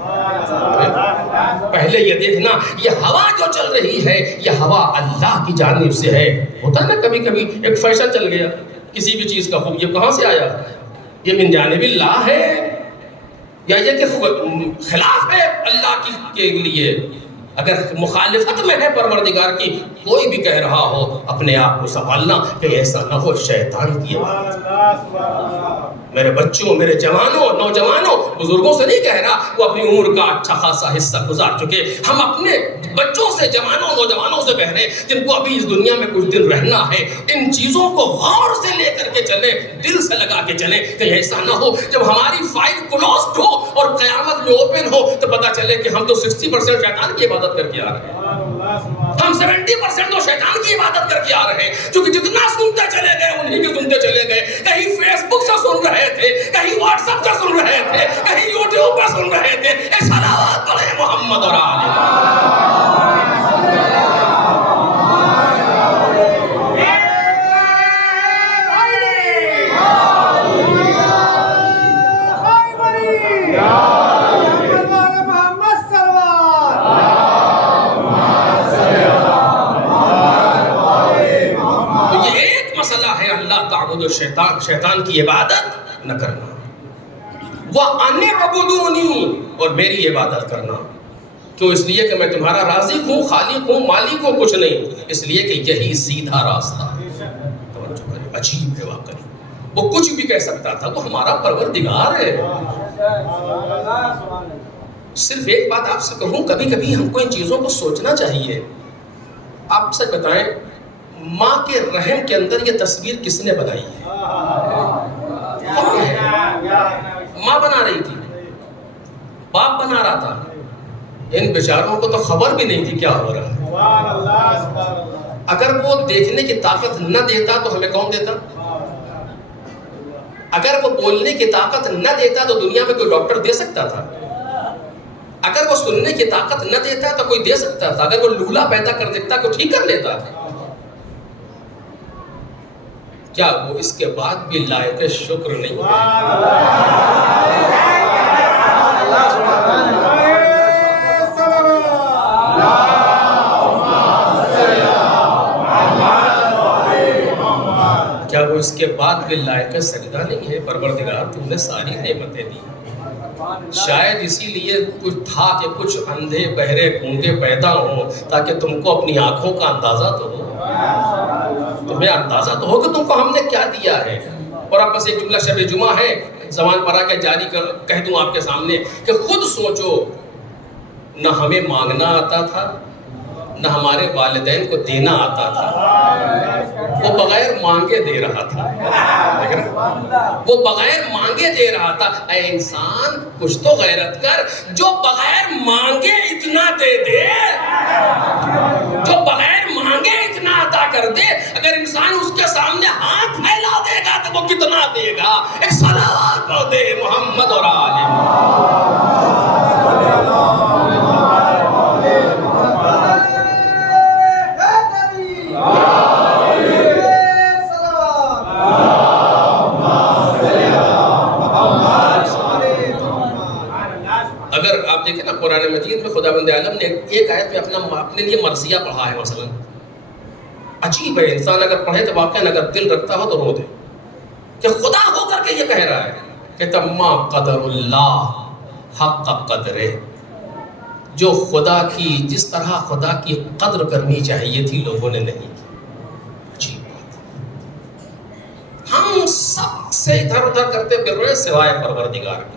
پہلے یہ دیکھنا یہ ہوا جو چل رہی ہے یہ ہوا اللہ کی جانب سے ہے. ہوتا ہے نا کبھی کبھی ایک فیشن چل گیا کسی بھی چیز کا، خوب یہ کہاں سے آیا؟ یہ من جانب اللہ ہے یا یہ کہ خلاف ہے اللہ کے لیے؟ اگر مخالفت میں ہے پروردگار کی، کوئی بھی کہہ رہا ہو اپنے آپ کو سنبھالنا کہ ایسا نہ ہو شیطان کی عبادت. میرے بچوں، میرے جوانوں، نوجوانوں، بزرگوں سے نہیں کہہ رہا، وہ اپنی عمر کا اچھا خاصا حصہ گزار چکے. ہم اپنے بچوں سے، جوانوں، نوجوانوں سے کہہ رہے ہیں جن کو ابھی اس دنیا میں کچھ دن رہنا ہے، ان چیزوں کو غور سے لے کر کے چلیں، دل سے لگا کے چلیں کہ ایسا نہ ہو جب ہماری فائل کلوزڈ ہو اور قیامت میں اوپن ہو تو پتہ چلے کہ ہم تو 60% شیطان کی عبادت کر کے آ رہے ہیں، ہم 70% تو شیطان کی عبادت کر کے آ رہے ہیں. کیونکہ جتنا سنتے چلے گئے انہی کے سنتے چلے گئے. کہیں فیس بک سے سن رہے تھے، کہیں واٹس ایپ سے سن رہے تھے، کہیں یوٹیوب پر سن رہے تھے. ایک صلوات پڑھے محمد اور آل. شیطان، شیطان کی عبادت نہ کرنا. وَأَنِ عَبُدُونِي، اور میری عبادت کرنا. کیوں؟ اس لیے کہ میں تمہارا رازق ہوں، خالق ہوں، مالک ہوں، کچھ نہیں. اس لیے کہ یہی سیدھا راستہ ہے. توجہ کریں، عجیب ہے واقعی. وہ کچھ بھی کہہ سکتا تھا، وہ ہمارا پروردگار ہے. صرف ایک بات آپ سے کہوں، کبھی کبھی ہم کو ان چیزوں کو سوچنا چاہیے. آپ سچ بتائیں، ماں کے رحم کے اندر یہ تصویر کس نے بنائی ہے؟ ماں بنا رہی تھی، باپ بنا رہا تھا. ان بیچاروں کو تو خبر بھی نہیں تھی کیا ہو رہا ہے. اگر وہ دیکھنے کی طاقت نہ دیتا تو ہمیں کون دیتا؟ اگر وہ بولنے کی طاقت نہ دیتا تو دنیا میں کوئی ڈاکٹر دے سکتا تھا؟ اگر وہ سننے کی طاقت نہ دیتا تو کوئی دے سکتا تھا؟ اگر وہ لولا پیدا کر دیتا کوئی ٹھیک کر لیتا؟ کیا وہ اس کے بعد بھی لائق شکر نہیں ہے؟ کیا وہ اس کے بعد بھی لائق سجدہ نہیں ہے؟ پروردگار تم نے ساری نعمتیں دی، شاید اسی لیے کچھ تھا کہ کچھ اندھے بہرے گونگے پیدا ہوں تاکہ تم کو اپنی آنکھوں کا اندازہ تو ہو، تمہیں اندازہ تو ہو کہ تم کو ہم نے کیا دیا ہے۔ اور اب بس ایک جملہ شب جمعہ ہے، زبان پر آ کے جاری کہہ دوں آپ کے سامنے کہ خود سوچو، نہ ہمیں مانگنا آتا تھا، نہ ہمارے والدین کو دینا آتا تھا، وہ بغیر مانگے دے رہا تھا، وہ بغیر مانگے دے رہا تھا۔ اے انسان کچھ تو غیرت کر، جو بغیر مانگے اتنا دے دے، جو بغیر مانگے اتنا عطا کر دے۔ اگر انسان اس کے سامنے ہاتھ پھیلا دے گا تو وہ کتنا دے گا؟ ایک صلوات پڑھ دے محمد اور آل دیکھیں نا قرآن مجید میں خداوند عالم نے ایک آیت میں اپنے لیے مرثیہ پڑھا ہے۔ مثلا عجیب ہے، انسان اگر پڑھے تو واقعاً اگر دل رکھتا ہو تو رو دے کہ خدا ہو کر کے یہ کہہ رہا ہے کہ تما قدر اللہ حق قدرے، جو خدا کی جس طرح خدا کی قدر کرنی چاہیے تھی لوگوں نے نہیں کی۔ عجیب بات، ہم سب سے ادھر ادھر کرتے پھر رہے سوائے پروردگار کے۔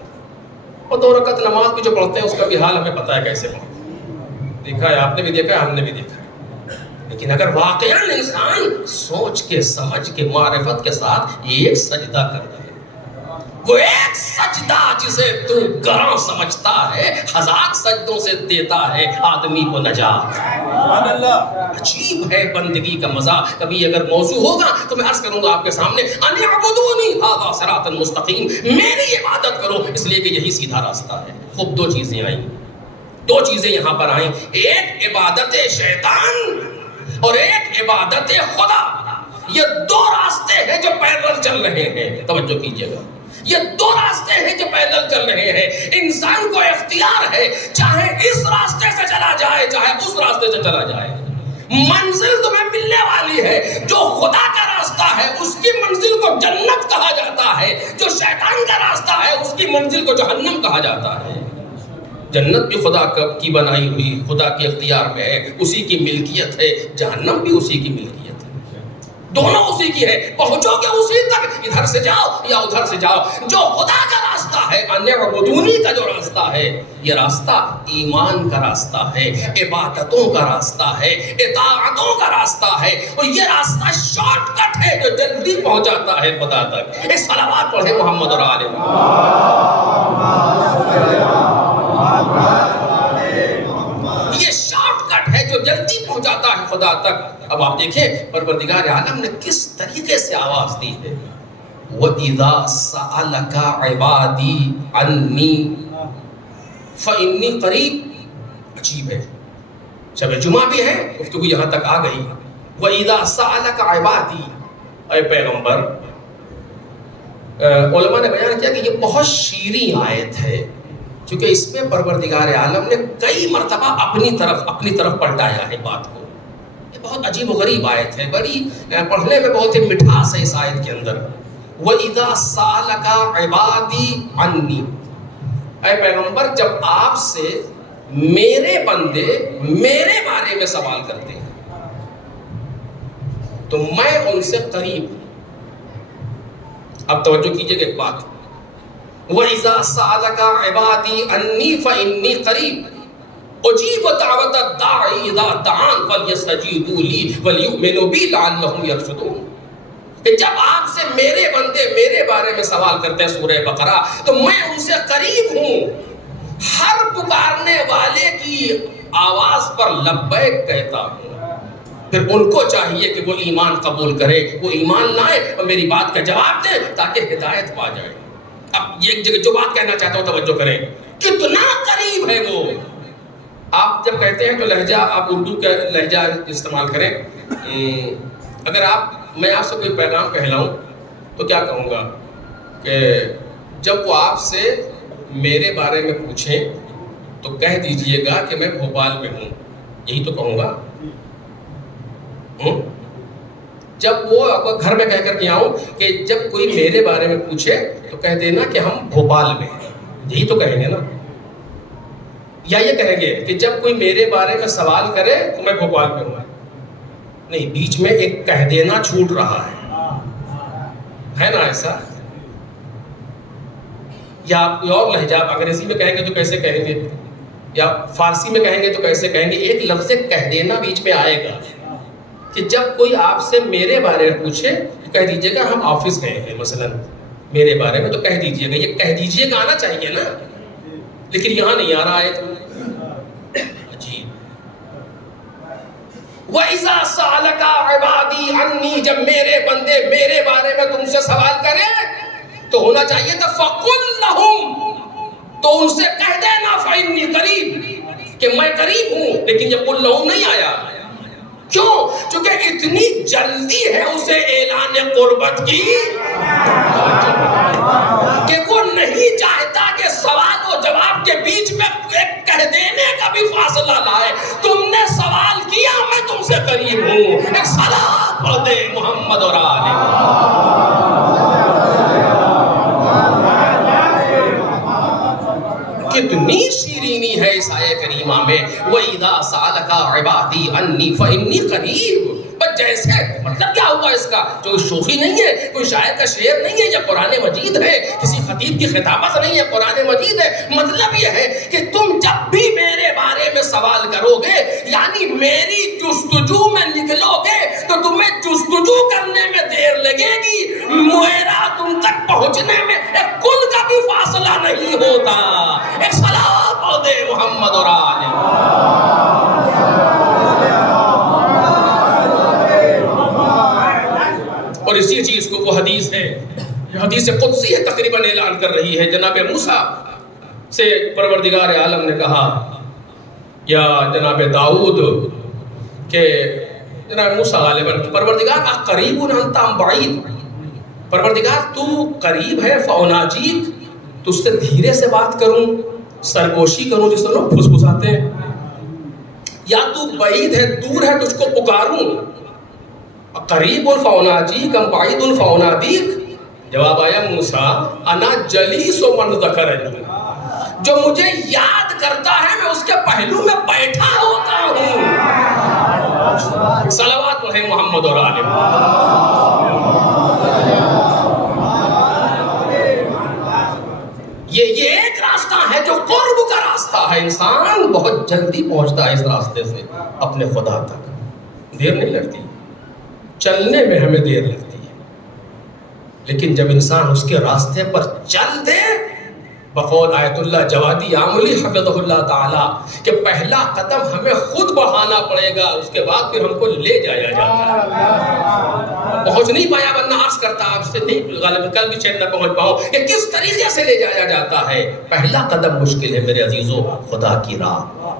اور 2 رکعت نماز بھی جو پڑھتے ہیں اس کا بھی حال ہمیں پتہ ہے کیسے پڑھتے ہیں، دیکھا ہے آپ نے بھی دیکھا ہے، ہم نے بھی دیکھا ہے۔ لیکن اگر واقعاً انسان سوچ کے سمجھ کے معرفت کے ساتھ ایک سجدہ کر دے، وہ ایک سجدہ جسے تو گراں سمجھتا ہے 1000 سجدوں سے دیتا ہے آدمی کو نجات۔ عجیب ہے بندگی کا مزہ۔ کبھی اگر موضوع ہوگا تو میں عرض کروں گا آپ کے سامنے، ان اعبدونی ھذا صراط مستقیم، میری عبادت کرو، اس لیے کہ یہی سیدھا راستہ ہے۔ خوب 2 چیزیں آئیں، 2 چیزیں یہاں پر آئیں، ایک عبادت شیطان اور ایک عبادت خدا۔ یہ 2 راستے ہیں جو پیرل چل رہے ہیں، توجہ کیجئے گا، یہ 2 راستے ہیں جو پیدل چل رہے ہیں۔ انسان کو اختیار ہے، چاہے اس راستے سے چلا جائے چاہے اس راستے سے چلا جائے، منزل تمہیں ملنے والی ہے۔ جو خدا کا راستہ ہے اس کی منزل کو جنت کہا جاتا ہے، جو شیطان کا راستہ ہے اس کی منزل کو جہنم کہا جاتا ہے۔ جنت بھی خدا کی بنائی ہوئی، خدا کے اختیار میں ہے، اسی کی ملکیت ہے، جہنم بھی اسی کی ملکیت ہے، دونوں اسی کی ہے۔ پہنچو گے اسی تک، ادھر سے جاؤ یا ادھر سے جاؤ۔ جو خدا کا راستہ ہے، ان اعبدونی کا جو راستہ ہے، یہ راستہ ایمان کا راستہ ہے، عبادتوں کا راستہ ہے، اطاعتوں کا راستہ ہے، اور یہ راستہ شارٹ کٹ ہے جو جلدی پہنچاتا ہے خدا تک۔ ایک صلوات پڑھے محمد اور آل محمد۔ یہ شارٹ کٹ ہے جو جلدی پہنچاتا ہے خدا تک۔ اب آپ دیکھیں پروردگار عالم نے کس طریقے سے آواز دی ہے، وَإِذَا سَأَلَكَ عِبَادِي عَنِّي فَإِنِّي قَرِيبٌ۔ عجیب ہے، شب جمعہ بھی ہے، گفتگو یہاں تک آ گئی۔ وَإِذَا سَأَلَكَ عِبَادِي، اے پیغمبر، علماء نے بیان کیا کہ یہ بہت شیریں آیت ہے، چونکہ اس میں پروردگار عالم نے کئی مرتبہ اپنی طرف پلٹایا ہے بات کو۔ یہ بہت عجیب و غریب آیت ہے، بڑی پڑھنے میں بہت ہی مٹھاس ہے اس آیت کے اندر۔ وَإِذَا سَأَلَكَ عِبَادِي عَنِّي، اے پیغمبر جب آپ سے میرے بندے میرے بارے میں سوال کرتے ہیں تو میں ان سے قریب ہوں۔ اب توجہ کیجئے گا ایک بات، وَإِذَا سَأَلَكَ عِبَادِي عَنِّي فَإِنِّي قَرِيبٌ اجیب دعوت الداعی اذا دعان فلیستجیبوا لی ولیؤمنوا بی لعلہم یرشدون، کہ جب آپ سے میرے بندے میرے بارے میں سوال کرتے ہیں سورہ بقرہ تو میں ان سے قریب ہوں، ہر پکارنے والے کی آواز پر لبیک کہتا ہوں۔ پھر ان کو چاہیے کہ وہ ایمان قبول کرے، وہ ایمان لائے اور میری بات کا جواب دیں تاکہ ہدایت پا جائے۔ اب یہ جو بات کہنا چاہتا ہوں توجہ کریں، کتنا قریب ہے وہ۔ آپ جب کہتے ہیں تو لہجہ آپ اردو کا لہجہ استعمال کریں۔ اگر میں آپ سے کوئی پیغام کہلاؤں تو کیا کہوں گا کہ جب وہ آپ سے میرے بارے میں پوچھیں تو کہہ دیجئے گا کہ میں بھوپال میں ہوں، یہی تو کہوں گا۔ جب وہ گھر میں کہہ کر کے آؤں کہ جب کوئی میرے بارے میں پوچھے تو کہہ دینا کہ ہم بھوپال میں ہیں، یہی تو کہیں گے نا. یا یہ کہیں گے کہ جب کوئی میرے بارے میں سوال کرے تو میں بھوپال میں ہوں. نہیں، بیچ میں ایک کہہ دینا چھوٹ رہا ہے نا ایسا. یا آپ کوئی اور لہجہ انگریزی میں کہیں گے تو کیسے کہیں گے، یا فارسی میں کہیں گے تو کیسے کہیں گے. ایک لفظ کہہ دینا بیچ میں آئے گا کہ جب کوئی آپ سے میرے بارے میں پوچھے تو کہہ دیجیے گا ہم آفس گئے ہیں مثلا میرے بارے میں، تو کہہ دیجیے گا. یہ کہہ دیجیے گا آنا چاہیے نا، لیکن یہاں نہیں آ رہا ہے. عجیب. وَإِذَا سَأَلَكَ عِبَادِي عَنِّي، جب میرے بندے میرے بارے میں تم سے سوال کریں تو ہونا چاہیے تھا فَقُلْ لَهُمْ، تو ان سے کہہ دینا فَإِنِّي قَرِيب، کہ میں قریب ہوں. لیکن یہ قُلْ لَهُمْ نہیں آیا. کیوں؟ چونکہ اتنی جلدی ہے اسے اعلان قربت کی کہ وہ نہیں چاہتا کہ سوال و جواب کے بیچ میں ایک کہہ دینے کا بھی فاصلہ لائے. تم نے سوال کیا، میں تم سے قریب ہوں. ایک صلاۃ پڑھ دے محمد اور آل کتنی شیرینی ہے اس آیے کریمہ میں. وَإِذَا سَأَلَكَ عِبَادِي عَنِّي فَإِنِّي قَرِيبٌ. بس جیسے مطلب کیا ہوا اس کا؟ جو شوخی نہیں ہے، کوئی شاعر کا شعر نہیں ہے، یہ قرآن مجید ہے، کسی خطیب کی خطابت نہیں ہے، قرآن مجید ہے. مطلب یہ ہے کہ تم جب بھی میرے بارے میں سوال کرو گے، یعنی میری جستجو میں نکلو گے، تو تمہیں جستجو کرنے میں دیر لگے گی، میرا تم تک پہنچنے میں ایک کل کا بھی فاصلہ نہیں ہوتا. ایک صلاۃ پڑھ دے محمد اور آل. اور اسی چیز کو وہ حدیث ہے جو حدیث قدسی ہے تقریباً اعلان کر رہی ہے. جناب موسیٰ سے پروردگار عالم نے کہا، یا جناب داؤد کہ جناب موسیٰ غالباً پروردگار قریب انت ام بعید، پروردگار تو قریب ہے فاوناجیک، تو اس سے دھیرے سے بات کروں، سرگوشی کروں جس طرح لوگ پھسپھساتے ہیں، یا تو بعید ہے دور ہے تجھ کو پکاروں. قریب فاوناجیک ام بعید فاونادیک. جواب آیا موسیٰ انا جلیس من ذکرنی، جو مجھے یاد کرتا ہے میں اس کے پہلو میں بیٹھا ہوتا ہوں. صلوات پڑھیں محمد اور آل. یہ ایک راستہ ہے جو قرب کا راستہ ہے. انسان بہت جلدی پہنچتا ہے اس راستے سے اپنے خدا تک. دیر نہیں لگتی، چلنے میں ہمیں دیر لگتی ہے، لیکن جب انسان اس کے راستے پر چل دے، بقول آیت اللہ جوادی عاملی حفظہ اللہ تعالی، کہ پہلا قدم ہمیں خود بڑھانا پڑے گا، اس کے بعد پھر ہم کو لے جایا جاتا ہے. پہنچ نہیں پایا ورنہ عرض کرتا آپ سے، نہیں غالب کل بھی شاید نہ پہنچ پاؤں کہ کس طریقے سے لے جایا جاتا ہے. پہلا قدم مشکل ہے میرے عزیزو، خدا کی راہ.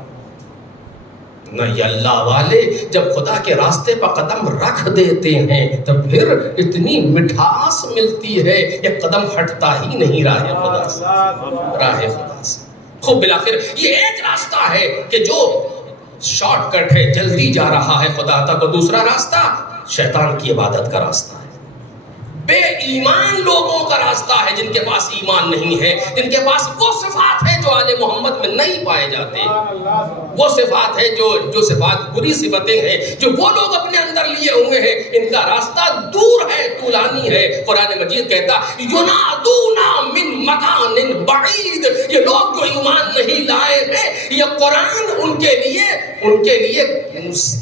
نہ یہ اللہ والے جب خدا کے راستے پر قدم رکھ دیتے ہیں تو پھر اتنی مٹھاس ملتی ہے، یہ قدم ہٹتا ہی نہیں راہ خدا سے، راہ خدا سے. خوب بالآخر یہ ایک راستہ ہے کہ جو شارٹ کٹ ہے، جلدی جا رہا ہے خدا تک، اور دوسرا راستہ شیطان کی عبادت کا راستہ ہے، بے ایمان لوگوں کا راستہ ہے، جن کے پاس ایمان نہیں ہے، جن کے پاس وہ صفات ہے جو آل محمد میں نہیں پائے جاتے، وہ صفات ہے جو صفات بری صفتیں ہیں جو وہ لوگ اپنے اندر لیے ہوئے ہیں. ان کا راستہ دور ہے، طولانی ہے. قرآن مجید کہتا ینادونا من مکان بعید، یہ لوگ جو ایمان نہیں لائے ہیں، یہ قرآن ان کے لیے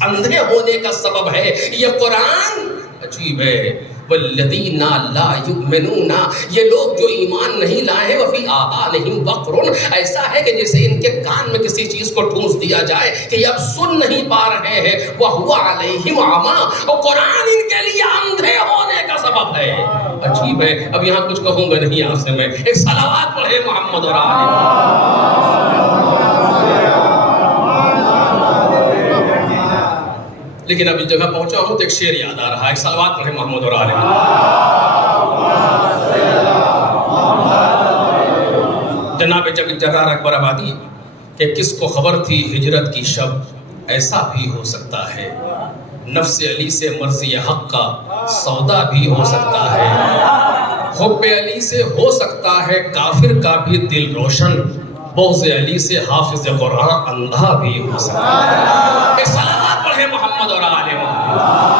اندھے ہونے کا سبب ہے. یہ قرآن عجیب ہے. والذین لا یؤمنون، یہ لوگ جو ایمان نہیں لائے ہیں، وفی آذانہم وقر، ایسا ہے کہ جیسے ان کے کان میں کسی چیز کو ٹھونس دیا جائے کہ یہ اب سن نہیں پا رہے ہیں. وہو علیہم عمی، اور قرآن ان کے لیے اندھے ہونے کا سبب ہے. عجیب ہے. اب یہاں کچھ کہوں گا نہیں آپ سے میں. ایک صلوات پڑھے محمد اور آل. لیکن اب اس جگہ پہنچا ہوں تو ایک شعر یاد آ رہا ہے. ایک صلوات پڑھیں محمد اور آل. جناب جگہ اکبر آبادی کہ کس کو خبر تھی ہجرت کی شب، ایسا بھی ہو سکتا ہے نفس علی سے مرضی حق کا سودا بھی ہو سکتا ہے، حب علی سے ہو سکتا ہے کافر کا بھی دل روشن، بغض علی سے حافظ قرآن اندھا بھی ہو سکتا ہے۔ ایک صلوات پڑھے محمد اور آل محمد۔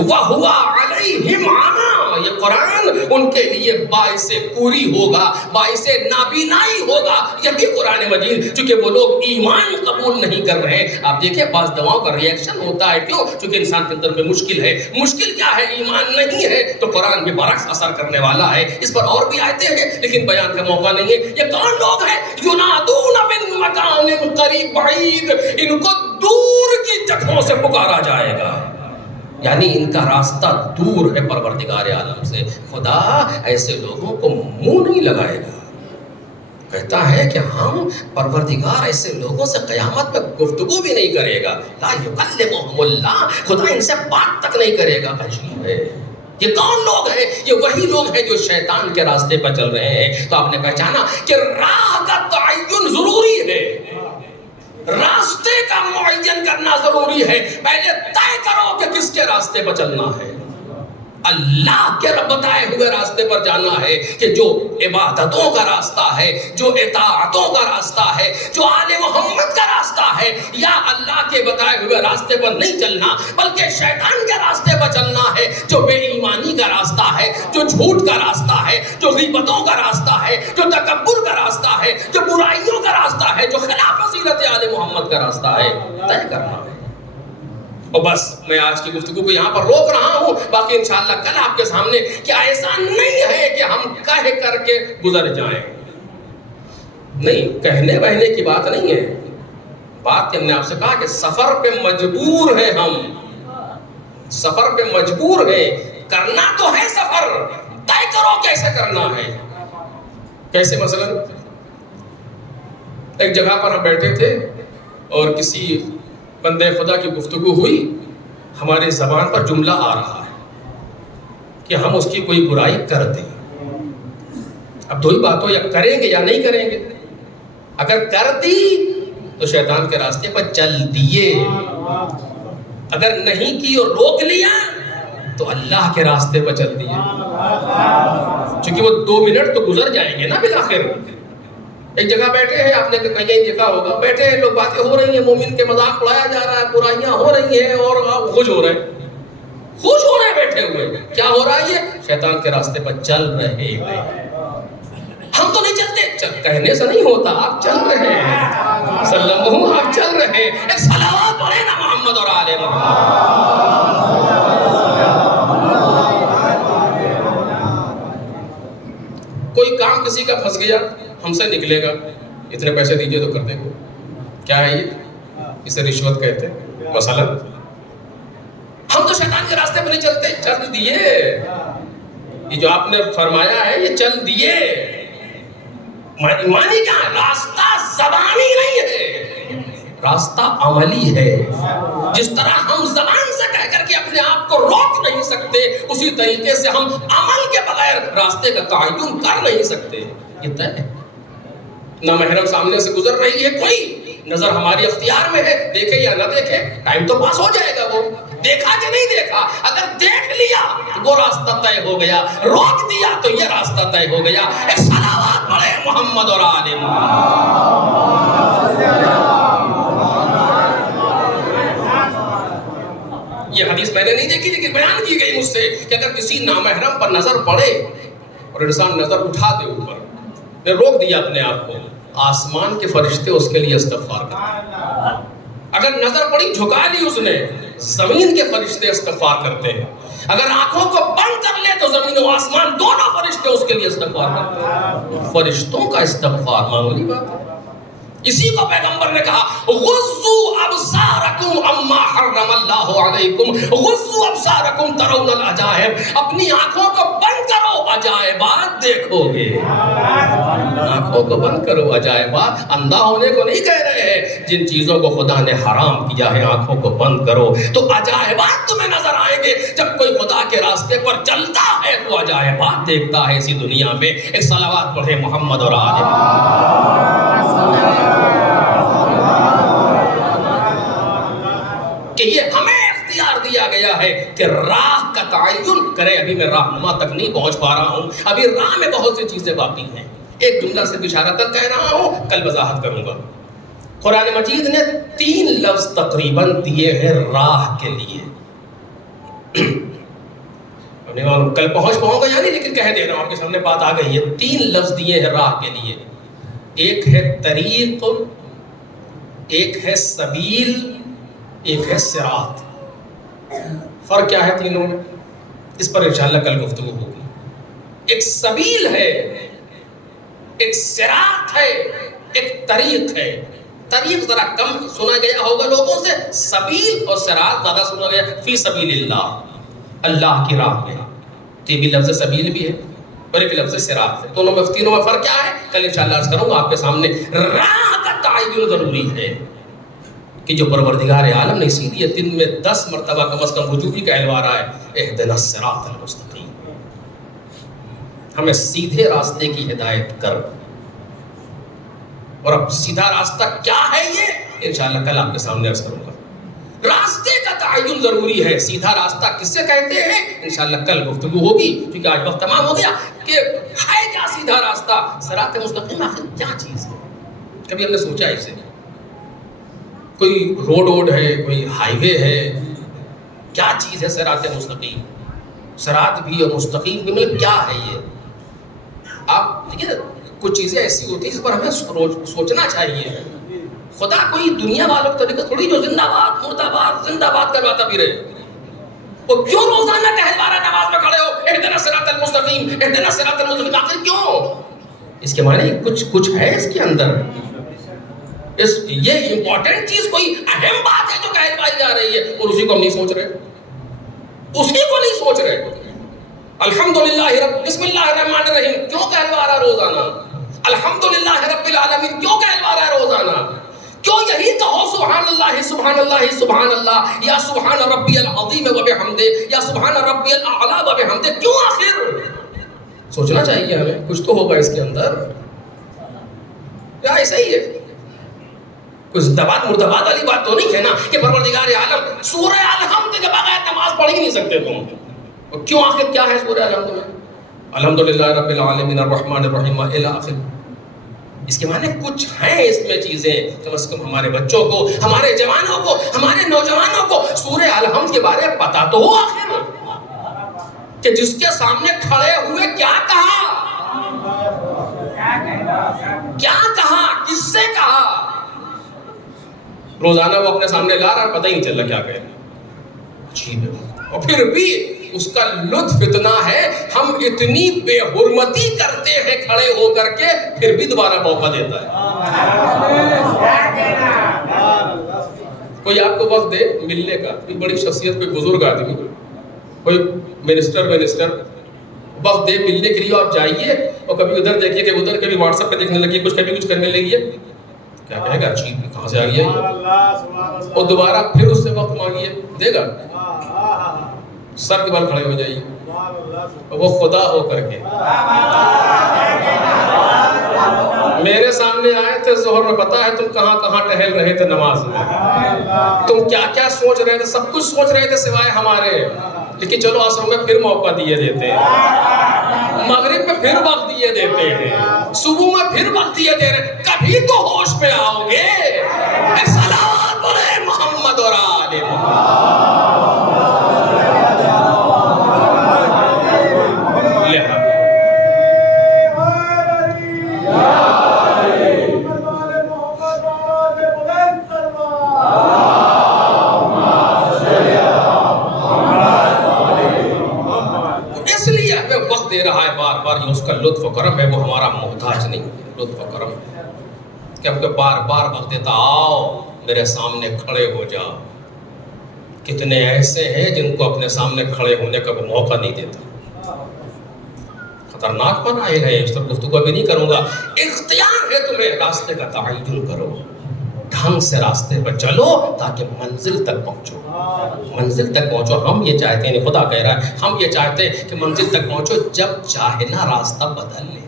وَهُوَ عَلَيْهِمْ عَمَى، یہ قرآن ان کے لیے باعث کوری ہوگا، باعث نابینائی ہوگا۔ یہی قرآن مجید، چونکہ وہ لوگ ایمان قبول نہیں کر رہے۔ آپ دیکھیں بعض دواؤں کا ریئیکشن ہوتا ہے، کیوں؟ چونکہ انسان کے اندر میں مشکل ہے۔ مشکل کیا ہے؟ ایمان نہیں ہے، تو قرآن بھی برعکس اثر کرنے والا ہے۔ اس پر اور بھی آیتیں ہیں لیکن بیان کا موقع نہیں ہے۔ یہ کون لوگ ہیں؟ ینادون من مکان قریب بعید، ان کو دور کی جگہوں سے پکارا جائے گا، یعنی ان کا راستہ دور ہے پروردگار عالم سے۔ خدا ایسے لوگوں کو منہ نہیں لگائے گا، کہتا ہے کہ ہم پروردگار ایسے لوگوں سے قیامت میں گفتگو بھی نہیں کرے گا، لا یکلمہم اللہ، خدا ان سے بات تک نہیں کرے گا۔ عجیب ہے، یہ کون لوگ ہیں؟ یہ وہی لوگ ہیں جو شیطان کے راستے پر چل رہے ہیں۔ تو آپ نے پہچانا کہ راہ کا تعین ضروری ہے، راستے کا معین کرنا ضروری ہے۔ پہلے طے کرو کہ کس کے راستے پر چلنا ہے۔ اللہ کے بتائے ہوئے راستے پر جانا ہے، کہ جو عبادتوں کا راستہ ہے، جو اطاعتوں کا راستہ ہے، جو آل محمد کا راستہ ہے، یا اللہ کے بتائے ہوئے راستے پر نہیں چلنا بلکہ شیطان کے راستے پر چلنا ہے، جو بے ایمانی کا راستہ ہے، جو جھوٹ کا راستہ ہے، جو غیبتوں کا راستہ ہے، جو تکبر کا راستہ ہے، جو برائیوں کا راستہ ہے، جو خلاف فضیلت آل محمد کا راستہ ہے، طے کرنا ہے۔ اور بس میں آج کی گفتگو کو یہاں پر روک رہا ہوں، باقی انشاءاللہ کل آپ کے سامنے کہ ایسا نہیں ہے کہ ہم کہہ کر کے گزر جائیں، نہیں، کہنے بہنے کی بات نہیں ہے، بات ہم نے آپ سے کہا کہ سفر پہ مجبور ہیں، ہم سفر پہ مجبور ہیں، کرنا تو ہے سفر، طے کرو کیسے کرنا ہے۔ کیسے؟ مثلا ایک جگہ پر ہم بیٹھے تھے اور کسی بندے خدا کی گفتگو ہوئی، ہمارے زبان پر جملہ آ رہا ہے کہ ہم اس کی کوئی برائی کر دیں۔ اب دو ہی بات ہو، یا کریں گے یا نہیں کریں گے۔ اگر کر دی تو شیطان کے راستے پر چل دیے، اگر نہیں کی اور روک لیا تو اللہ کے راستے پر چل دیے، چونکہ وہ 2 منٹ تو گزر جائیں گے نا بالآخر۔ ایک جگہ بیٹھے ہیں، آپ نے کہیں دیکھا ہوگا، بیٹھے ہیں لوگ، باتیں ہو رہی ہیں، مومن کے مذاق اڑایا جا رہا ہے، برائیاں ہو رہی ہیں، اور آپ خوش ہو رہے ہیں، خوش ہو رہے ہیں بیٹھے ہوئے۔ کیا ہو رہا ہے؟ یہ شیطان کے راستے پر چل رہے ہیں۔ ہم تو نہیں چلتے، کہنے سے نہیں ہوتا، آپ چل رہے ہیں، سلمہ آپ چل رہے ہیں۔ ایک صلوات پڑھے نا محمد اور آل محمد۔ کوئی کام کسی کا پھنس گیا، ہم سے نکلے گا، اتنے پیسے دیجئے تو کر دیں گے، کیا ہے یہ؟ اسے رشوت کہتے ہیں۔ مثلا ہم تو شیطان کے راستے پر نہیں چلتے، چل دیے، یہ جو آپ نے فرمایا ہے یہ چل دیے۔ مانی کیا ہے؟ راستہ زبانی نہیں ہے، راستہ عملی ہے۔ جس طرح ہم زبان سے کہہ کر کے اپنے آپ کو روک نہیں سکتے، اسی طریقے سے ہم عمل کے بغیر راستے کا تعین کر نہیں سکتے۔ یہ طے ہے۔ نامحرم سامنے سے گزر رہی ہے، کوئی نظر ہماری اختیار میں ہے، دیکھے یا نہ دیکھے ٹائم تو پاس ہو جائے گا، وہ دیکھا کہ نہیں دیکھا، اگر دیکھ لیا تو وہ راستہ طے ہو گیا، روک دیا تو یہ راستہ طے ہو گیا۔ ایک صلوات پڑھے محمد اور آل محمد۔ یہ حدیث میں نے نہیں دیکھی لیکن بیان کی گئی مجھ سے کہ اگر کسی نامحرم پر نظر پڑے اور انسان نظر اٹھا دے اوپر، نے روک دیا اپنے آپ کو، آسمان کے فرشتے اس کے لیے استغفار کرتے ہیں۔ اگر نظر پڑی جھکا لی اس نے، زمین کے فرشتے استغفار کرتے ہیں۔ اگر آنکھوں کو بند کر لے تو زمین و آسمان دونوں فرشتے اس کے لیے استغفار کرتے ہیں۔ فرشتوں کا استغفار معمولی بات ہے۔ اسی کو پیغمبر نے کہا غضوا ابصارکم عما حرم اللہ علیکم، غضوا ابصارکم ترون العجائب، اپنی آنکھوں کو بند کرو عجائبات دیکھو گے. آنکھوں کو بند کرو, عجائبات. اندھا ہونے کو نہیں کہہ رہے ہیں, جن چیزوں کو خدا نے حرام کیا ہے آنکھوں کو بند کرو تو عجائبات تمہیں نظر آئیں گے. جب کوئی خدا کے راستے پر چلتا ہے تو عجائبات دیکھتا ہے اسی دنیا میں. ایک صلوات پڑھے محمد اور آل کہ یہ ہمیں اختیار دیا گیا ہے کہ راہ کا تعین کرے. ابھی میں رہنما تک نہیں پہنچ پا رہا ہوں, ابھی راہ میں بہت سی چیزیں باقی ہیں. ایک جملہ سے اشارتاً کہہ رہا ہوں, کل وضاحت کروں گا. قرآن مجید نے 3 لفظ تقریباً دیے ہیں راہ کے لیے. کل پہنچ پاؤں گا یا نہیں, لیکن کہہ دے رہا ہوں, آپ کے سامنے بات آ گئی ہے. 3 لفظ دیے ہیں راہ کے لیے. ایک ہے طریق, ایک ہے سبیل, ایک ہے صراط. فرق کیا ہے تینوں میں, اس پر انشاءاللہ کل گفتگو ہوگی. ایک سبیل ہے, ایک صراط ہے, ایک طریق ہے. طریق ذرا کم سنا گیا ہوگا لوگوں سے, سبیل اور صراط زیادہ سنا گیا. فی سبیل اللہ, اللہ کی راہ میں. تو یہ بھی لفظ سبیل بھی ہے اور ایک لفظ صراط ہے. دونوں میں تینوں میں فرق کیا ہے کل انشاءاللہ عرض کروں گا آپ کے سامنے. راہ کا تعین ضروری ہے کہ جو پروردگار عالم نے سیدھی دن میں 10 مرتبہ کم از کم وجوبی کا اہلوا رہا ہے, اہدنا الصراط المستقیم, ہمیں سیدھے راستے کی ہدایت کر. اور اب سیدھا راستہ کیا ہے یہ انشاءاللہ کل آپ کے سامنے عرض کروں گا. راستے کا تعین ضروری ہے. سیدھا راستہ کس سے کہتے ہیں انشاءاللہ کل گفتگو ہوگی, کیونکہ آج وقت تمام ہو گیا. کہ ہے کیا سیدھا راستہ, صراط مستقیم آخر کیا چیز ہے؟ کبھی ہم نے سوچا اسے؟ کوئی روڈ ہے, کوئی ہائی وے ہے, کیا چیز ہے صراط مستقیم؟ صراط بھی اور مستقیم بھی مطلب کیا ہے یہ؟ آپ دیکھیے کچھ چیزیں ایسی ہوتی ہیں جس پر ہمیں سوچنا چاہیے. خدا کوئی دنیا والوں کا طریقہ تھوڑی جو زندہ باد مردہ باد زندہ باد کرواتا بھی رہے. وہ کیوں روزانہ ٹہلوارہ نماز میں کھڑے ہو, اہدنا الصراط المستقیم, اہدنا الصراط المستقیم, آخر کیوں؟ اس کے معنی کچھ ہے اس کے اندر. یہ امپورٹنٹ چیز, کوئی اہم بات ہے جو کہلوائی جا رہی ہے, اور اسی کو ہم نہیں سوچ رہے, اسی کو نہیں سوچ رہے. الحمدللہ رب, بسم اللہ الرحمن الرحیم کیوں کہلوا رہا روزانہ؟ الحمدللہ رب العالمین کیوں کہلوا رہا ہے روزانہ؟ کیوں یہی کہو سبحان اللہ سبحان اللہ سبحان اللہ, یا سبحان ربی العظیم و بحمدہ, یا سبحان ربی الاعلی و بحمدہ, کیوں آخر؟ سوچنا چاہیے ہمیں, کچھ تو ہوگا اس کے اندر. یا ایسا ہی ہے, کوئی زندہ باد مردہ باد والی بات تو نہیں ہے نا کہ پروردگار عالم سورہ الحمد کے بغیر نماز پڑھ ہی نہیں سکتے تم. کیوں آخر کیا ہے سورہ الحمد میں؟ الحمدللہ رب العالمین الرحمن الرحیم الی آخر. اس کے معنی کچھ ہیں اس میں چیزیں, کم از کم ہمارے بچوں کو, ہمارے جوانوں کو, ہمارے نوجوانوں کو سورہ الحمد کے بارے میں پتا تو ہو آخر, کہ جس کے سامنے کھڑے ہوئے کیا کہا, کیا کہا, کس سے کہا. روزانہ وہ اپنے سامنے لا رہا, پتہ ہی نہیں چل رہا کیا کہہ رہا. عجیب ہے. اور پھر بھی اس کا لطف اتنا ہے, ہم اتنی بے حرمتی کرتے ہیں کھڑے ہو کر کے, پھر بھی دوبارہ موقع دیتا ہے. کوئی آپ کو وقت دے ملنے کا, کوئی بڑی شخصیت, کوئی بزرگ آدمی, کوئی منسٹر وقت دے ملنے کے لیے, آپ جائیے اور کبھی ادھر دیکھیے کہ ادھر, کبھی واٹس ایپ پہ دیکھنے لگیے, کبھی کچھ کرنے لگیے, کیا کہے گا عجیب کہاں سے آ گیا یہ, اور دوبارہ پھر اس سے وقت مانگیے, دے گا. سر کے بال کھڑے ہو جائیے, وہ خدا ہو کر کے میرے سامنے آئے تھے ظہر میں, پتا ہے تم کہاں کہاں ٹہل رہے تھے نماز میں, تم کیا کیا سوچ رہے تھے, سب کچھ سوچ رہے تھے سوائے ہمارے. لیکن چلو عصر میں پھر موقع دیے دیتے ہیں, مغرب میں پھر وقت دیے دیتے ہیں, صبح میں پھر وقت دیے دے رہے ہیں, کبھی تو ہوش میں آؤ گے. صلوات بولے محمد اور آل محمد. دے رہا ہے بار بار, یہ اس کا لطف و کرم ہے, وہ ہمارا محتاج نہیں ہے. لطف و کرم ہے کہ ہم کو بار بار وقت دیتا, آؤ میرے سامنے کھڑے ہو جاؤ. کتنے ایسے ہیں جن کو اپنے سامنے کھڑے ہونے کا موقع نہیں دیتا. خطرناک مناہج ہے، اس پر گفتگو ابھی نہیں کروں گا. اختیار ہے تمہیں، راستے کا تعین کرو، ڈھنگ سے راستے پر چلو تاکہ منزل تک پہنچو. منزل تک پہنچو. ہم یہ چاہتے ہیں، خدا کہہ رہا ہے، ہم یہ چاہتے ہیں کہ منزل تک پہنچو. جب چاہے نا راستہ بدل لے،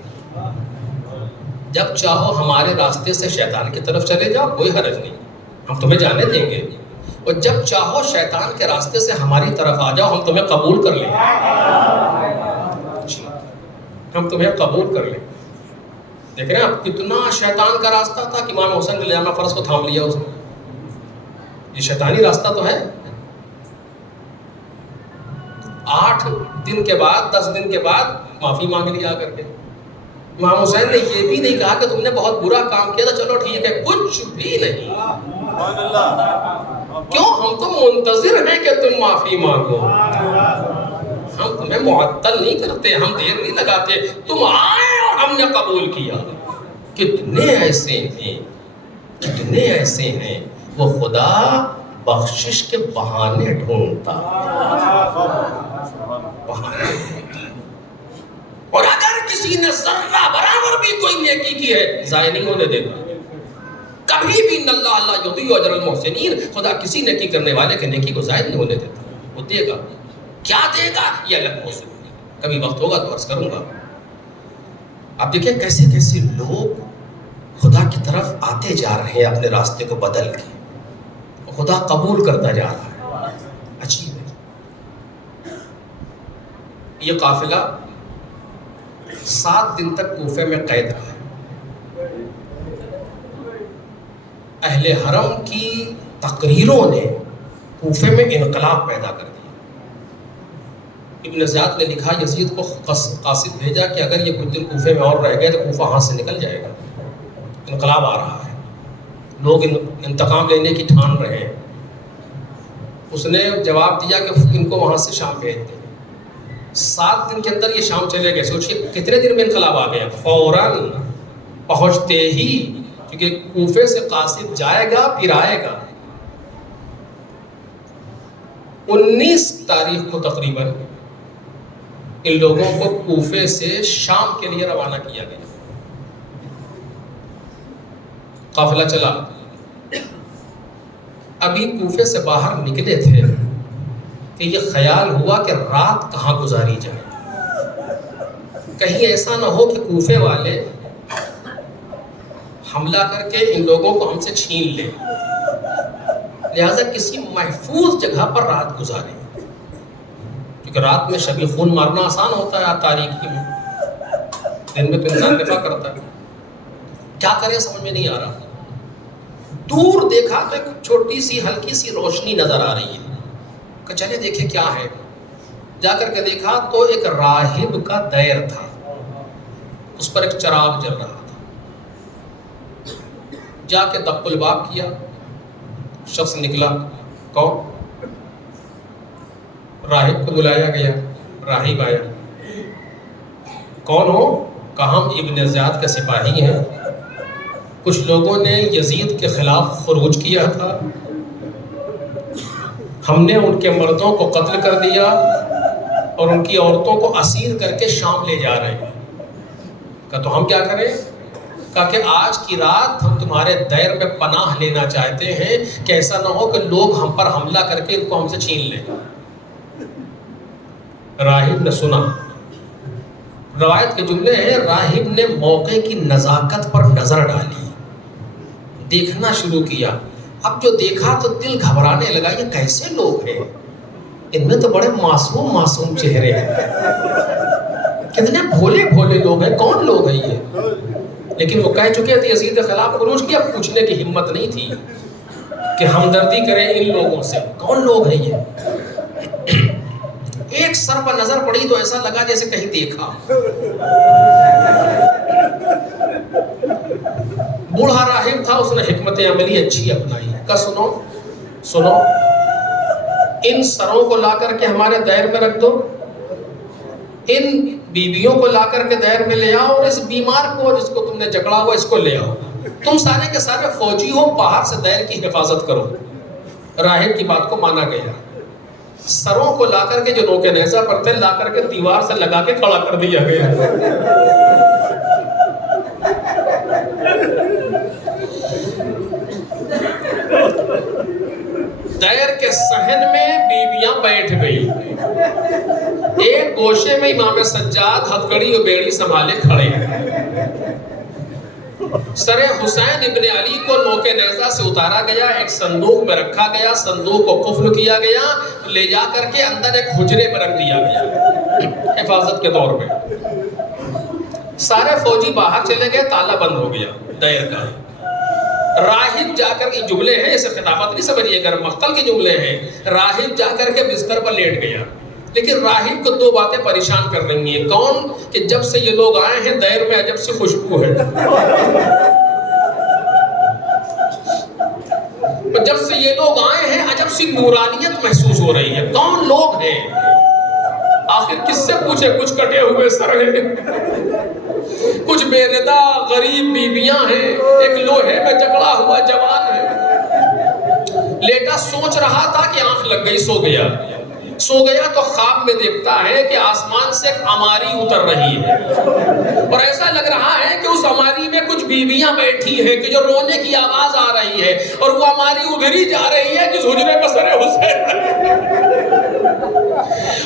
جب چاہو ہمارے راستے سے شیطان کی طرف چلے جاؤ، کوئی حرج نہیں، ہم تمہیں جانے دیں گے. اور جب چاہو شیطان کے راستے سے ہماری طرف آ جاؤ، ہم تمہیں قبول کر لیں، ہم تمہیں قبول کر لیں. دیکھ رہے ہیں آپ کتنا شیطان کا راستہ تھا کہ امام حسین علیہ السلام فرض کو تھام لیا اس نے. یہ شیطانی راستہ تو ہے. 8 دن کے بعد 10 دن کے بعد معافی مانگ لیا کر کے. امام حسین نے یہ بھی نہیں کہا کہ تم نے بہت برا کام کیا تھا، چلو ٹھیک ہے، کچھ بھی نہیں. کیوں؟ ہم تو منتظر ہیں کہ تم معافی مانگو. ہم تمہیں معطل نہیں کرتے، ہم دیر نہیں لگاتے. تم آئے اور ہم نے قبول کیا. کتنے ایسے ہیں، کتنے ایسے ہیں وہ خدا بخشش کے بہانے ڈھونڈتا بہانے. اور اگر کسی نے ذرہ برابر بھی کوئی نیکی کی ہے، ضائع نہیں ہونے دیتا کبھی بھی. ان اللہ لا یضیع اجر المحسنین. خدا کسی نیکی کرنے والے کے نیکی کو ضائع نہیں ہونے دیتا. وہ دے گا. کیا دے گا یہ الگ موضوع ہے، کبھی وقت ہوگا تو عرض کروں گا. آپ دیکھیں کیسے کیسے لوگ خدا کی طرف آتے جا رہے ہیں اپنے راستے کو بدل کے، خدا قبول کرتا جا رہا ہے. عجیب ہے. یہ قافلہ 7 دن تک کوفے میں قید رہا. اہل حرم کی تقریروں نے کوفے میں انقلاب پیدا کر دیا. ابن زیاد نے لکھا یزید کو قاصد بھیجا کہ اگر یہ کچھ دن کوفے میں اور رہ گئے تو کوفہ ہاتھ سے نکل جائے گا، انقلاب آ رہا ہے، لوگ انتقام لینے کی ٹھان رہے ہیں. اس نے جواب دیا کہ ان کو وہاں سے شام بھیج دیں. 7 دن کے اندر یہ شام چلے گئے. سوچئے کتنے دن میں انقلاب آ گیا. فوراً پہنچتے ہی، کیونکہ کوفے سے قاصد جائے گا پھر آئے گا. 19 تاریخ کو تقریباً ان لوگوں کو کوفے سے شام کے لیے روانہ کیا گیا. قافلہ چلا. ابھی کوفے سے باہر نکلے تھے کہ یہ خیال ہوا کہ رات کہاں گزاری جائے. کہیں ایسا نہ ہو کہ کوفے والے حملہ کر کے ان لوگوں کو ہم سے چھین لیں. لہٰذا کسی محفوظ جگہ پر رات گزارے، کیونکہ رات میں شبی خون مارنا آسان ہوتا ہے تاریکی میں، دن میں تو انسان دفاع کرتا ہے. کیا کرے سمجھ میں نہیں آ رہا. دور دیکھا تو ایک چھوٹی سی ہلکی سی روشنی نظر آ رہی ہے کہ چلے دیکھیں کیا ہے. جا کر کے دیکھا تو ایک راہب کا دیر تھا، اس پر ایک چراغ جل رہا تھا. جا کے دق الباب کیا. شخص نکلا. کون؟ راہب کو بلایا گیا. راہب آیا. کون ہو؟ کہا ہم ابن زیاد کے سپاہی ہیں. کچھ لوگوں نے یزید کے خلاف خروج کیا تھا، ہم نے ان کے مردوں کو قتل کر دیا اور ان کی عورتوں کو اسیر کر کے شام لے جا رہے ہیں. کہا تو ہم کیا کریں؟ کہا کہ آج کی رات ہم تمہارے دیر میں پناہ لینا چاہتے ہیں کہ ایسا نہ ہو کہ لوگ ہم پر حملہ کر کے ان کو ہم سے چھین لیں. راہب نے سنا. روایت کے جملے ہیں راہب نے موقع کی نزاکت پر نظر ڈالی، دیکھنا شروع کیا. اب جو دیکھا تو دل گھبرانے لگا. یہ کیسے لوگ ہیں؟ ان میں تو بڑے معصوم معصوم چہرے ہیں، کتنے بھولے بھولے لوگ ہیں، کون لوگ ہیں یہ؟ لیکن وہ کہہ چکے تھے یزید کے خلاف خروج کیا. پوچھنے کی ہمت نہیں تھی کہ ہمدردی کریں ان لوگوں سے. کون لوگ ہیں یہ؟ ایک سر پر نظر پڑی تو ایسا لگا جیسے کہیں دیکھا. بوڑھا راہب تھا، اس نے حکمت عملی اچھی اپنائی. کہا سنو سنو، ان سروں کو لا کر کے ہمارے دائر میں رکھ دو، ان بیویوں کو لا کر کے دائر میں لے آؤ، اور اس بیمار کو جس کو تم نے جکڑا ہوا اس کو لے آؤ. تم سارے کے سارے فوجی ہو، باہر سے دائر کی حفاظت کرو. راہب کی بات کو مانا گیا. سروں کو لا کر کے جو نوکے نیزہ پر تھے لا کر کے دیوار سے لگا کے کھڑا کر دیا گیا. دیر کے صحن میں بیویاں بیٹھ گئی. ایک گوشے میں امام سجاد ہتھکڑی و بیڑی سنبھالے کھڑے. سر حسین ابن علی کو نوکے نیزہ سے اتارا گیا, ایک صندوق میں رکھا گیا, صندوق کو قفل کیا گیا, لے جا کر کے اندر ایک حجرے میں رکھ دیا گیا حفاظت کے طور پہ. سارے فوجی باہر چلے گئے, تالا بند ہو گیا دیر کا. راہب جا کر کے جملے ہیں, اسے خطابت نہیں سمجھیے گا, مقتل کے جملے ہیں. راہب جا کر کے بستر پر لیٹ گیا. لیکن راہب کو دو باتیں پریشان کر رہی ہیں. کون کہ جب سے یہ لوگ آئے ہیں دیر میں عجب سی خوشبو ہے. جب سے یہ لوگ آئے ہیں عجب سی نورانیت محسوس ہو رہی ہے. کون لوگ ہیں؟ آخر کس سے پوچھے؟ کچھ کٹے ہوئے سر ہیں, کچھ بے ردا غریب بیویاں ہیں, ایک لوہے میں جکڑا ہوا جوان ہے. لیٹا سوچ رہا تھا کہ آنکھ لگ گئی, سو گیا تو خواب میں دیکھتا ہے کہ آسمان سے ایک اماری اتر رہی ہے اور ایسا لگ رہا ہے کہ اس اماری میں کچھ بیویاں بیٹھی ہیں کہ جو رونے کی آواز آ رہی ہے, اور وہ اماری ادھر ہی جا رہی ہے جس حجرے میں سر حسین.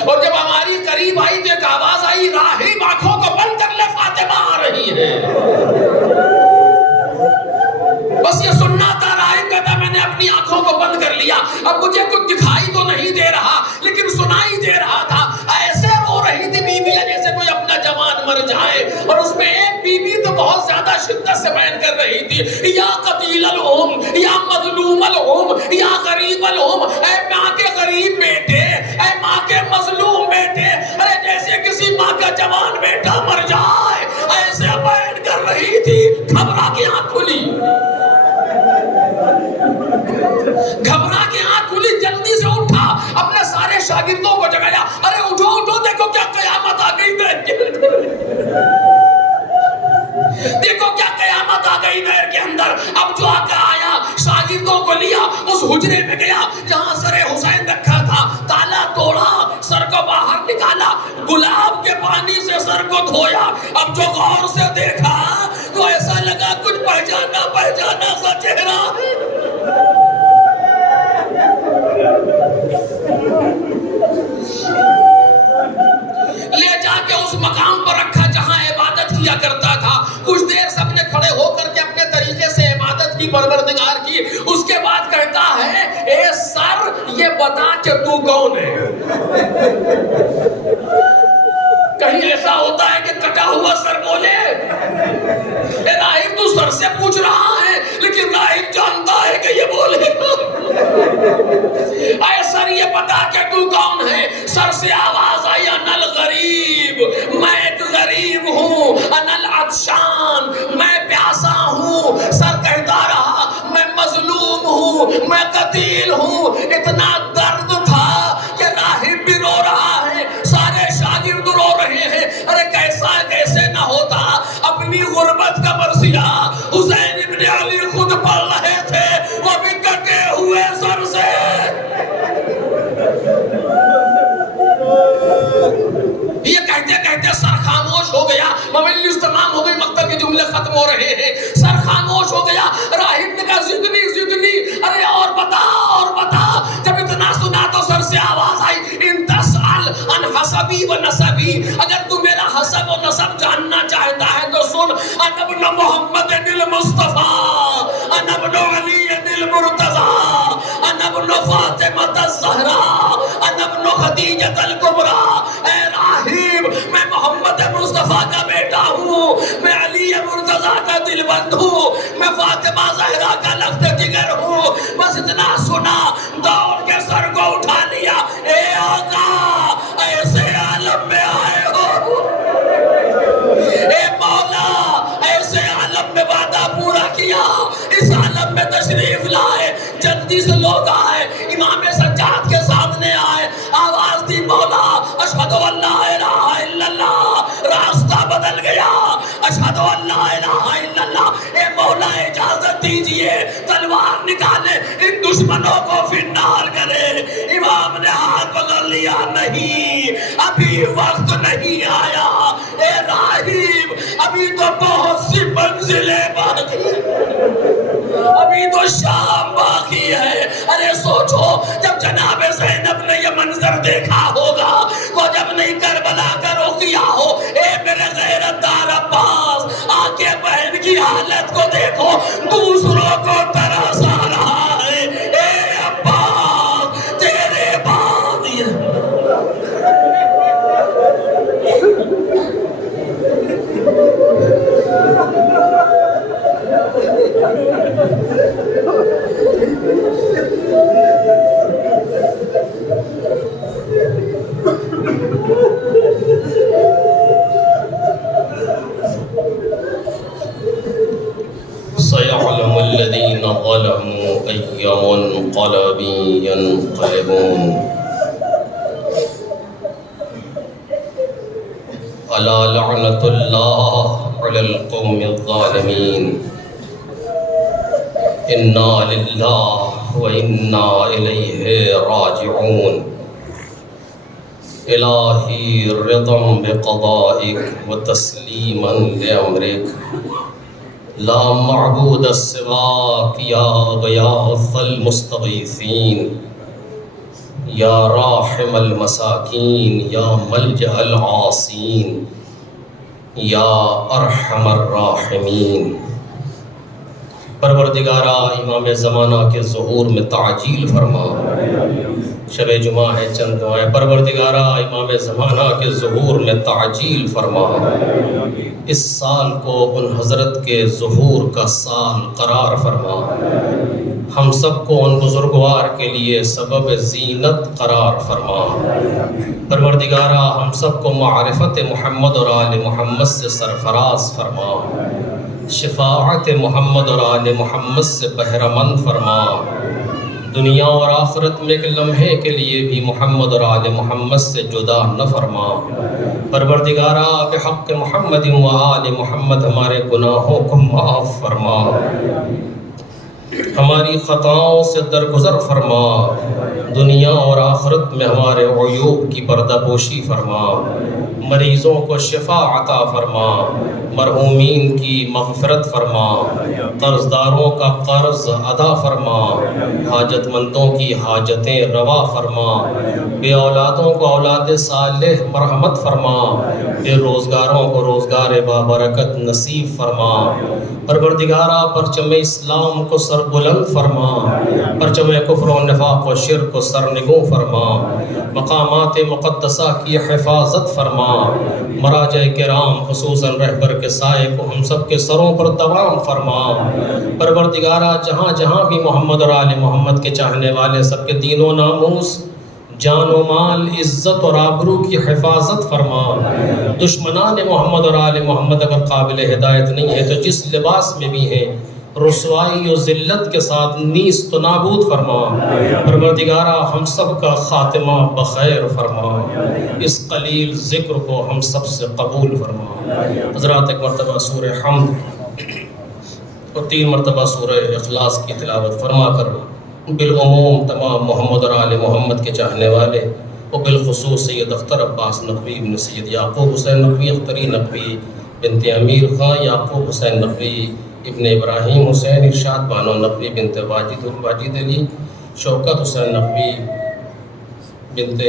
اور جب اماری قریب آئی تو ایک آواز آئی, راہب آنکھوں کو بند کر لے, فاطمہ آ رہی ہے. بس یہ سننا تھا. راہب کہتا میں نے اپنی آنکھوں کو بند کر لیا, اب مجھے کچھ دکھائی تو نہیں دے رہا لیکن سنائی دے رہا تھا. ایسے رو رہی تھی بیویاں جیسے کوئی اپنا جوان مر جائے, اور اس میں ایک بیوی تو بہت زیادہ شدت سے بیان کر رہی تھی, یا قتیل الام, یا مظلوم الام, یا غریب الام. اے ماں کے غریب بیٹے, اے ماں کے مظلوم بیٹے, ارے جیسے کسی ماں کا جوان بیٹا مر جائے, ایسے بیان کر رہی تھی. گھبرا کے آنکھ کھلی, گھبرا کے آنکھ کھلی, جلدی سے اٹھا, اپنے سارے شاگردوں کو جگایا, ارے اٹھو اٹھو, دیکھو کیا قیامت آ گئی دیکھو کیا قیامت آ گئی دیر کے اندر. اب جو آ کے آیا, شاگردوں کو لیا, اس حجرے میں گیا جہاں سر حسین رکھا تھا, تالا توڑا, سر کو باہر نکالا, گلاب کے پانی سے سر کو دھویا. اب جو غور سے دیکھا تو ایسا لگا کچھ پہچانا سا چہرہ ہے. لے جا کے اس مقام پر رکھا جہاں عبادت کیا کرتا تھا. کچھ دیر سب نے کھڑے ہو کر کے اپنے طریقے سے عبادت کی, پروردگار کی. اس کے بعد کہتا ہے, اے سر یہ بتا کہ تو کون ہے. کہیں ایسا ہوتا ہے کہ کٹا ہوا سر بولے, اے راہب تو سر سے پوچھ رہا ہے, لیکن راہب جانتا ہے کہ یہ بولے. اے سر یہ بتا کہ تو کون ہے. سر سے آواز آئی, انا الغریب, میں ایک غریب ہوں. انا العطشان, میں پیاسا ہوں. سر کہتا رہا, میں مظلوم ہوں, میں قتیل ہوں. اتنا درد تھا کہ راہب بھی رو رہا ہے, سارے شاگرد رو رہے ہیں. ارے کیسے نہ ہوتا. اپنی غربت کا مرثیہ حسین ابن علی خود پڑھ رہے تھے, وہ بھی کٹے ہوئے سر سے. یہ کہتے کہتے سر خاموش ہو گیا. مجلس تمام ہو گئی, مقتل کے جملے ختم ہو رہے ہیں. سر خاموش ہو گیا. راہب نے کہا زدنی, ارے اور بتا. جب اتنا سنا تو سر سے آواز آئی, ان تسأل عن حسبی و نسبی, اگر تو میرا حسب و نسب جاننا چاہتا ہے تو سن. انا ابن محمد المصطفیٰ, انا ابن علی المرتضیٰ, انا ابن فاطمہ الزہرا, انا ابن خدیجہ الکبریٰ. اے راہب, میں محمد مصطفیٰ کا بیٹا ہوں, میں علی مرتضیٰ کا دل بند ہوں, میں فاطمہ زہرا کا لخت جگر ہوں. بس اتنا سنا, دوڑ کے سر کو اٹھا لیا. اے آقا, ایسے عالم میں آئے ہو, اے مولا, ایسے عالم میں وعدہ پورا کیا, اس عالم میں تشریف لائے. جلدی سے لوگ آئے, امام سجاد کے سامنے آئے, آواز دی, مولا اشہد ان لا الہ الا اللہ. راستہ بدل گیا, اشہد ان لا الہ الا اللہ. اے مولا اجازت دیجئے, تلوار نکالے, ان دشمنوں کو فنار کرے. امام نے ہاتھ پکڑ لیا نہیں، ابھی وقت نہیں آیا، اے راہب ابھی تو بہت سی منزلیں باقی ہیں، ابھی تو شام باقی ہے۔ ارے سوچو جب جناب زینب نے یہ منظر دیکھا ہوگا تو جب نہیں کربلا کا رخ کیا ہو، اے میرے غیرت دار عباس آ کے بہن کی حالت کو دیکھو، دوسروں کو ترس آ رہا ہے، اے عباس تیرے بعد یہ سَيَعْلَمُ الَّذِينَ ظَلَمُوا أَيَّ مُنقَلَبٍ يَنقَلِبُونَ أَلَا لَعْنَةُ اللَّهِ عَلَى الْقَوْمِ الظَّالِمِينَ إِنَّا لِلَّهِ وَإِنَّا إِلَيْهِ رَاجِعُونَ إِلَٰهِي رِضًا بِقَضَائِكَ وَتَسْلِيمًا لِأَمْرِكَ لا معبود سواک یا غیاث المستغیثین یا راحم المساکین یا ملجأ العاصین یا ارحم الراحمین۔ پروردگارہ امام زمانہ کے ظہور میں تعجیل فرما، شب جمعہ ہے چند دعائیں، پروردگارہ امام زمانہ کے ظہور میں تعجیل فرما، اس سال کو ان حضرت کے ظہور کا سال قرار فرما، ہم سب کو ان بزرگوار کے لیے سبب زینت قرار فرما۔ پروردگارہ ہم سب کو معرفت محمد اور آل محمد سے سرفراز فرما، شفاعت محمد اور آل محمد سے بہرمند فرما، دنیا اور آخرت میں ایک لمحے کے لیے بھی محمد اور آل محمد سے جدا نہ فرما۔ پروردگارہ بحق محمد و آل محمد ہمارے گناہوں کو معاف فرما، ہماری خطاؤں سے درگزر فرما، دنیا اور آخرت میں ہمارے عیوب کی پردہ پوشی فرما، مریضوں کو شفا عطا فرما، مرحومین کی مغفرت فرما، قرض داروں کا قرض ادا فرما، حاجت مندوں کی حاجتیں روا فرما، بے اولادوں کو اولاد صالح مرحمت فرما، بے روزگاروں کو روزگار بابرکت نصیب فرما۔ پروردگارہ پرچم اسلام کو سر بلند فرما، پرچم کفر و نفاق و شرک کو سرنگوں فرما، مقامات مقدسہ کی حفاظت فرما، مراجع کرام خصوصاً رہبر کے سائے کو ہم سب کے سروں پر دوام فرما۔ پروردگارہ جہاں جہاں بھی محمد اور آل محمد کے چاہنے والے سب کے دین و ناموس، جان و مال، عزت اور آبرو کی حفاظت فرما۔ دشمنان محمد اور آل محمد اگر قابل ہدایت نہیں ہے تو جس لباس میں بھی ہیں رسوائی و ذلت کے ساتھ نیست و نابود فرما۔ پروردگارہ ہم سب کا خاتمہ بخیر فرما، اس قلیل ذکر کو ہم سب سے قبول فرما۔ حضرات ایک مرتبہ سورہ حمد اور 3 مرتبہ سورہ اخلاص کی تلاوت فرما کر بالعموم تمام محمد اور آل محمد کے چاہنے والے اور بالخصوص سید اختر عباس نقوی ابن سید یعقوب حسین نقوی اختری نقوی بنت امیر خان یعقوب حسین نقوی ابن ابراہیم حسین ارشاد بانو نقوی بنت واجد علی شوکت حسین نقوی بنت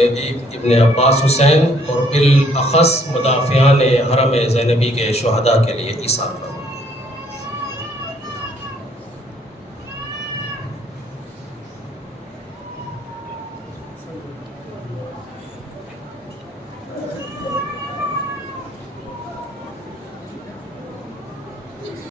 ابن عباس حسین اور بالاخص مدافعان حرم زینبی کے شہداء کے لیے ایثار فرما۔